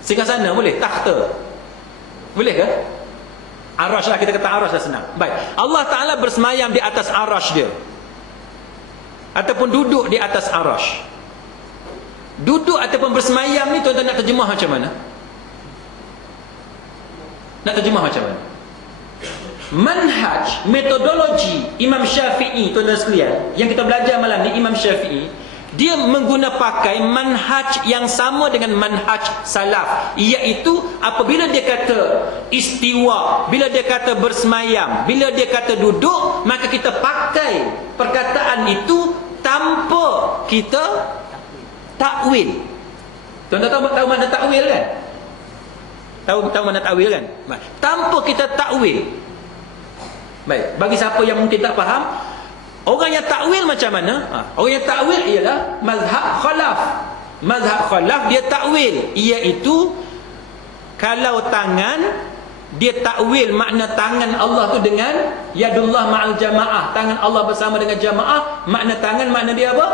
Singgasana boleh? Takhta boleh ke? Arasy lah, kita kata arasy dah senang. Baik, Allah Ta'ala bersemayam di atas arasy dia, ataupun duduk di atas arasy. Duduk ataupun bersemayam ni tuan-tuan nak terjemah macam mana? Manhaj, metodologi Imam Syafi'i, tuan-tuan sekalian, yang kita belajar malam ni, Imam Syafi'i dia pakai manhaj yang sama dengan manhaj salaf, iaitu apabila dia kata istiwa, bila dia kata bersemayam, bila dia kata duduk, maka kita pakai perkataan itu tanpa kita takwil. Tuan-tuan tahu mana takwil kan? Tahu mana takwil kan? Tanpa kita takwil. Baik, bagi siapa yang mungkin tak faham, orang yang takwil macam mana? Orang yang takwil ialah mazhab khalaf. Mazhab khalaf dia takwil, iaitu kalau tangan, dia takwil makna tangan Allah tu dengan yadullah ma'al jamaah, tangan Allah bersama dengan jamaah. Makna tangan, makna dia apa?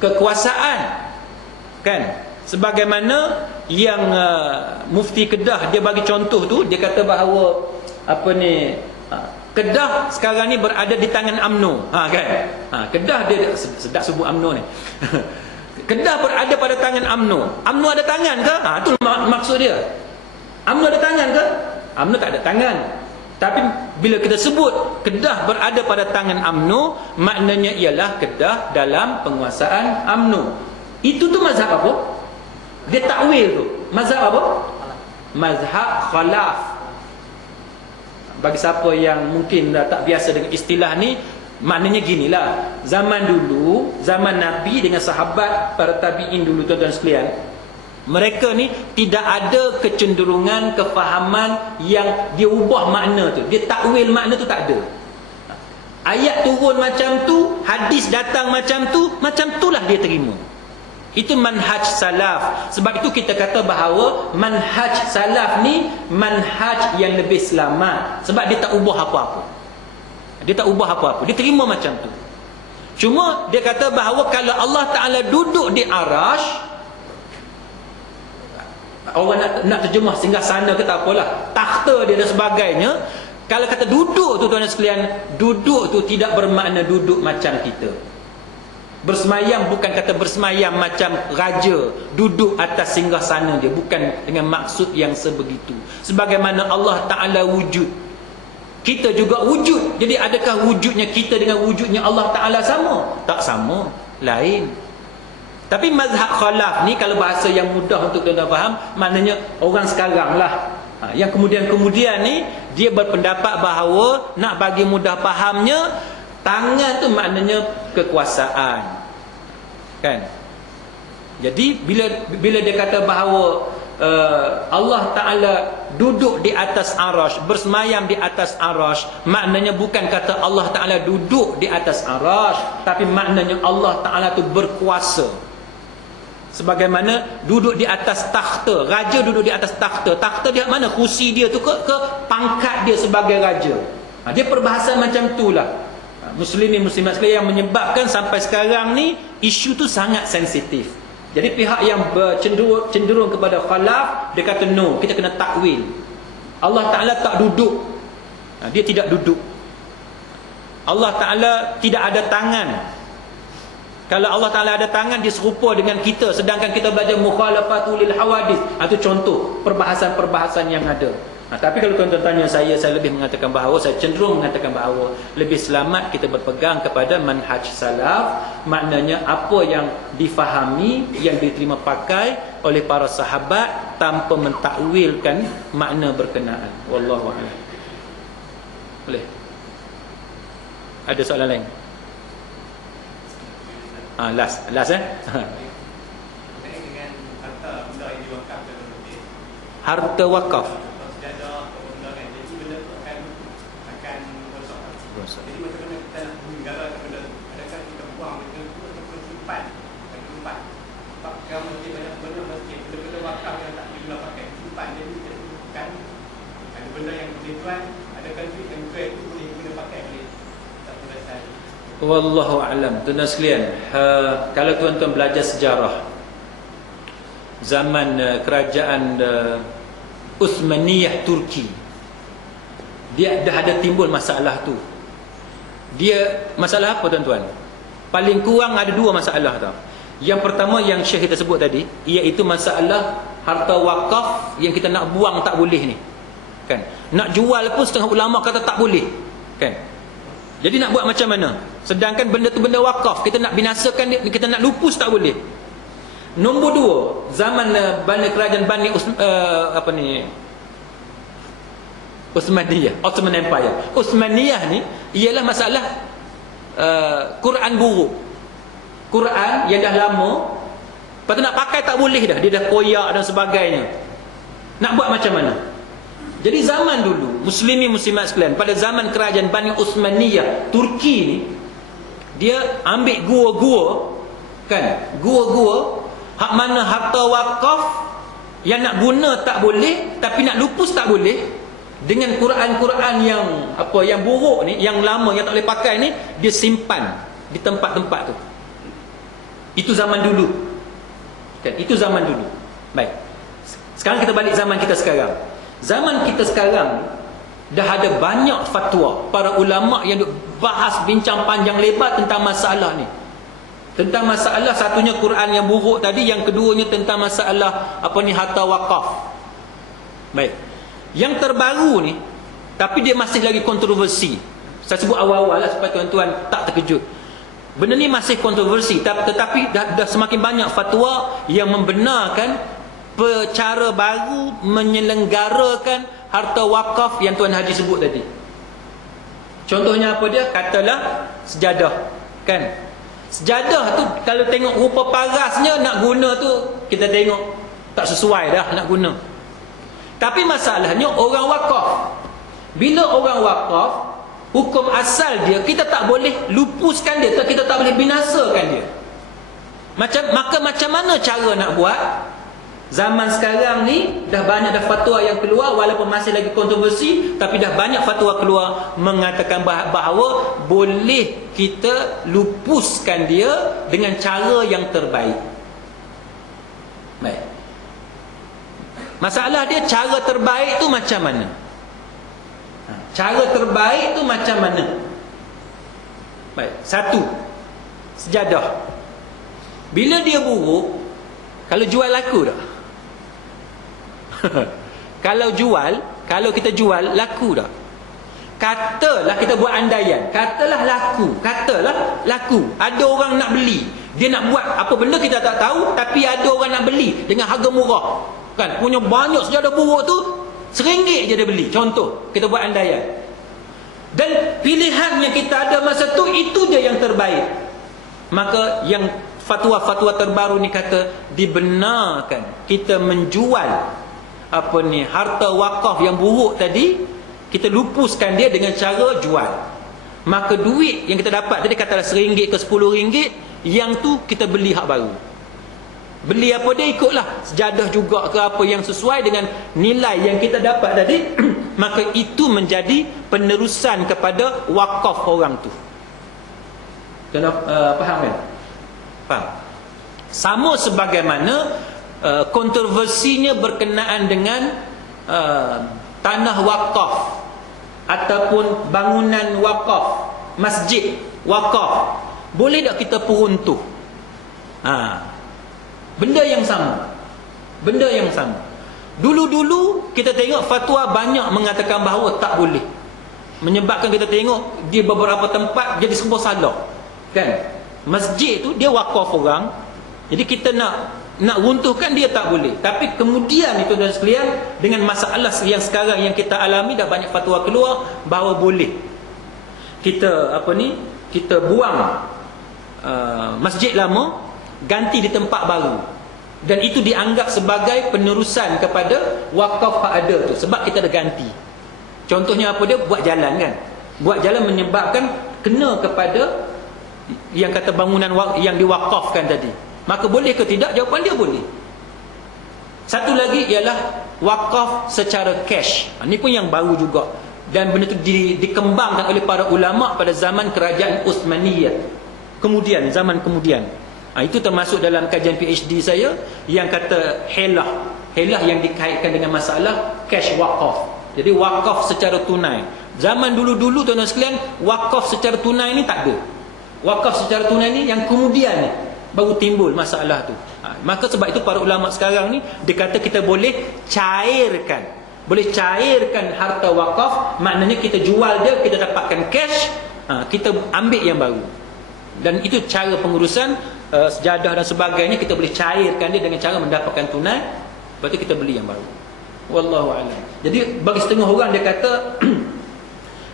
Kekuasaan, kan? Sebagaimana yang Mufti Kedah dia bagi contoh tu, dia kata bahawa Kedah sekarang ni berada di tangan UMNO, kan? Kedah dia sedap sebut UMNO ni. Kedah berada pada tangan UMNO. UMNO ada tangan ke? Itu maksud dia. UMNO ada tangan ke? UMNO tak ada tangan. Tapi bila kita sebut Kedah berada pada tangan UMNO, maknanya ialah Kedah dalam penguasaan UMNO. Itu tu mazhab apa? Dia takwil tu. Mazhab apa? mazhab khalaf. Bagi siapa yang mungkin tak biasa dengan istilah ni, maknanya ginilah. Zaman dulu, zaman Nabi dengan sahabat, para tabi'in dulu, tuan-tuan sekalian, mereka ni tidak ada kecenderungan, kefahaman yang dia ubah makna tu, dia takwil makna tu, tak ada. Ayat turun macam tu, hadis datang macam tu lah dia terima. Itu manhaj salaf. Sebab itu kita kata bahawa manhaj salaf ni manhaj yang lebih selamat. Sebab dia tak ubah apa-apa. Dia tak ubah apa-apa. Dia terima macam tu. Cuma dia kata bahawa kalau Allah Ta'ala duduk di arash, orang nak terjemah singgah sana ke tak apalah, takhta dia dan sebagainya. Kalau kata duduk tu, tuan-tuan sekalian, duduk tu tidak bermakna duduk macam kita. Bersemayam bukan kata bersemayam macam raja duduk atas singgasana dia, bukan dengan maksud yang sebegitu. Sebagaimana Allah Ta'ala wujud, kita juga wujud. Jadi adakah wujudnya kita dengan wujudnya Allah Ta'ala sama? Tak sama, lain. Tapi mazhab khalaf ni, kalau bahasa yang mudah untuk tuan-tuan faham, maknanya orang sekarang lah. Yang kemudian ni, dia berpendapat bahawa, nak bagi mudah fahamnya, tangan tu maknanya kekuasaan, kan? Jadi bila dia kata bahawa Allah Ta'ala duduk di atas arash, bersemayam di atas arash, maknanya bukan kata Allah Ta'ala duduk di atas arash, tapi maknanya Allah Ta'ala tu berkuasa. Sebagaimana duduk di atas takhta, raja duduk di atas takhta. Takhta dia mana? Kursi dia tu ke pangkat dia sebagai raja. Dia perbahasan macam tu lah. Muslimin muslimat sekalian, yang menyebabkan sampai sekarang ni isu tu sangat sensitif. Jadi pihak yang cenderung kepada khalaf, dia kata no, kita kena takwil. Allah Ta'ala tak duduk. Dia tidak duduk. Allah Ta'ala tidak ada tangan. Kalau Allah Ta'ala ada tangan, dia serupa dengan kita. Sedangkan kita belajar mukhalafatul lil hawadith. Itu contoh perbahasan-perbahasan yang ada. Tapi kalau tuan-tuan tanya saya lebih mengatakan bahawa, saya cenderung mengatakan bahawa lebih selamat kita berpegang kepada manhaj salaf. Maknanya apa yang difahami, yang diterima pakai oleh para sahabat tanpa mentakwilkan makna berkenaan. Wallahu a'lam. Boleh? Ada soalan lain? Last harta wakaf. Jadi macam mana kita nak menggara kepada, adakah kita buang betul-betul ataupun simpan bagi simpan. Sebab kalau masjid banyak benda masjid, benda-benda wakaf yang tak boleh pakai, simpan. Jadi kita simpan. Ada benda yang boleh tuan, adakah duit yang tuan itu boleh guna pakai, boleh tak boleh saya. Wallahu a'lam. Tuan-tuan sekalian, kalau tuan-tuan belajar sejarah zaman kerajaan Uthmaniyah Turki, dia dah ada timbul masalah tu. Dia masalah apa tuan-tuan? Paling kurang ada dua masalah tau. Yang pertama yang Syekh kita sebut tadi, iaitu masalah harta wakaf yang kita nak buang tak boleh ni, kan? Nak jual pun setengah ulama kata tak boleh, kan? Jadi nak buat macam mana? Sedangkan benda tu benda wakaf, kita nak binasakan dia, kita nak lupus tak boleh. Nombor dua, zaman kerajaan Bani Uthmaniyah, Ottoman Empire. Uthmaniyah ni ialah masalah Quran buruk. Quran yang dah lama, lepas tu nak pakai tak boleh dah, dia dah koyak dan sebagainya. Nak buat macam mana? Jadi zaman dulu, muslimin muslimat sekalian, pada zaman kerajaan Bani Uthmaniyah Turki ni, dia ambil gua-gua, kan? Gua-gua hak mana harta wakaf yang nak guna tak boleh, tapi nak lupus tak boleh. Dengan Quran-Quran yang yang buruk ni, yang lama, yang tak boleh pakai ni, dia simpan di tempat-tempat tu. Itu zaman dulu, kan? Itu zaman dulu. Baik, sekarang kita balik zaman kita sekarang. Zaman kita sekarang dah ada banyak fatwa para ulama yang bahas bincang panjang lebar tentang masalah ni. Tentang masalah, satunya Quran yang buruk tadi, yang keduanya tentang masalah harta wakaf. Baik, yang terbaru ni, tapi dia masih lagi kontroversi. Saya sebut awal-awal lah supaya tuan-tuan tak terkejut. Benda ni masih kontroversi, tetapi dah semakin banyak fatwa yang membenarkan cara baru menyelenggarakan harta wakaf yang Tuan Haji sebut tadi. Contohnya apa dia? Katalah sejadah, kan? Sejadah tu kalau tengok rupa parasnya nak guna tu, kita tengok tak sesuai dah nak guna. Tapi masalahnya orang wakaf. Bila orang wakaf, hukum asal dia, kita tak boleh lupuskan dia, kita tak boleh binasakan dia. Maka macam mana cara nak buat? Zaman sekarang ni dah banyak dah fatwa yang keluar, walaupun masih lagi kontroversi, tapi dah banyak fatwa keluar mengatakan bahawa boleh kita lupuskan dia dengan cara yang terbaik. Baik. Masalah dia cara terbaik tu macam mana? Cara terbaik tu macam mana? Baik, satu, sejadah. Bila dia buruk, kalau jual laku tak? Kalau kita jual laku tak? Katalah kita buat andaian, katalah laku. Ada orang nak beli. Dia nak buat apa benda kita tak tahu, tapi ada orang nak beli dengan harga murah. Kan? Punya banyak sejadah buruk tu, RM1 je dia beli. Contoh, kita buat andaian. Dan pilihan yang kita ada masa tu, itu je yang terbaik. Maka yang fatwa-fatwa terbaru ni kata dibenarkan kita menjual harta wakaf yang buruk tadi, kita lupuskan dia dengan cara jual. Maka duit yang kita dapat tadi, katalah RM1 ke RM10, yang tu kita beli hak baru. Beli apa dia, ikutlah sejadah juga ke apa yang sesuai dengan nilai yang kita dapat tadi. Maka itu menjadi penerusan kepada wakaf orang tu. Kena faham kan? Faham? Sama sebagaimana kontroversinya berkenaan dengan tanah wakaf ataupun bangunan wakaf, masjid wakaf, boleh tak kita peruntuh? Benda yang sama. Dulu-dulu kita tengok fatwa banyak mengatakan bahawa tak boleh, menyebabkan kita tengok di beberapa tempat jadi serba salah, kan? Masjid tu dia wakaf orang, jadi kita nak runtuhkan dia tak boleh. Tapi kemudian itu dan sekalian, dengan masalah yang sekarang yang kita alami, dah banyak fatwa keluar bahawa boleh kita kita buang masjid lama, ganti di tempat baru, dan itu dianggap sebagai penerusan kepada wakaf hak ada tu, sebab kita dah ganti. Contohnya apa dia? Buat jalan, kan? Buat jalan menyebabkan kena kepada yang kata bangunan yang diwakafkan tadi. Maka boleh ke tidak? Jawapan dia boleh. Satu lagi ialah wakaf secara cash. Ini pun yang baru juga, dan benda itu dikembangkan oleh para ulama pada zaman kerajaan Uthmaniyah. Zaman kemudian. Itu termasuk dalam kajian PhD saya yang kata helah yang dikaitkan dengan masalah cash wakaf. Jadi wakaf secara tunai. Zaman dulu-dulu tuan-tuan sekalian, wakaf secara tunai ni tak ada. Wakaf secara tunai ni yang kemudian ni baru timbul masalah tu. Maka sebab itu para ulama sekarang ni dia kata kita boleh cairkan harta wakaf. Maknanya kita jual dia, kita dapatkan cash, kita ambil yang baru. Dan itu cara pengurusan sejadah dan sebagainya. Kita boleh cairkan dia dengan cara mendapatkan tunai, lepas tu kita beli yang baru. Wallahu a'lam. Jadi bagi setengah orang dia kata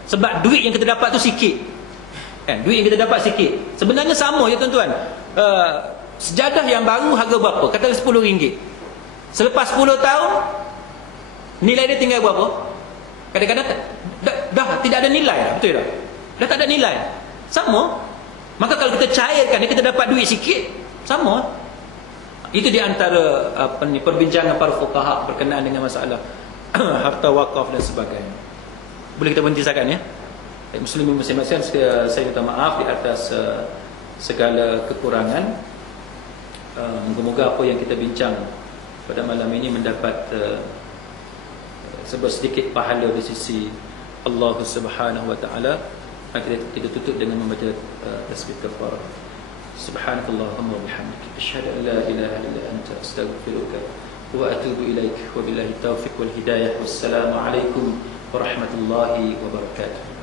sebab duit yang kita dapat tu sikit, kan? Duit yang kita dapat sikit. Sebenarnya sama je tuan-tuan. Sejadah yang baru harga berapa? Katalah RM10. Selepas 10 tahun nilai dia tinggal berapa? Kadang-kadang dah tidak ada nilai dah, betul tak? Dah tak ada nilai. Sama. Maka kalau kita cairkan, kita dapat duit sikit, sama. Itu di antara perbincangan para fuqaha berkenaan dengan masalah harta wakaf dan sebagainya. Boleh kita berhenti sekarang, ya? Muslimin masing-masing, saya minta maaf di atas segala kekurangan. Moga-moga apa yang kita bincang pada malam ini mendapat sebuah sedikit pahala di sisi Allah Subhanahu wa taala. Kita tutup dengan membaca tasbih kafarah. Subhanakallahumma wa bihamdika, asyhadu an la ilaha illa anta, astaghfiruka wa atubu ilaik. Wabillahi taufiq wal hidayah. Wassalamu alaikum warahmatullahi wabarakatuh.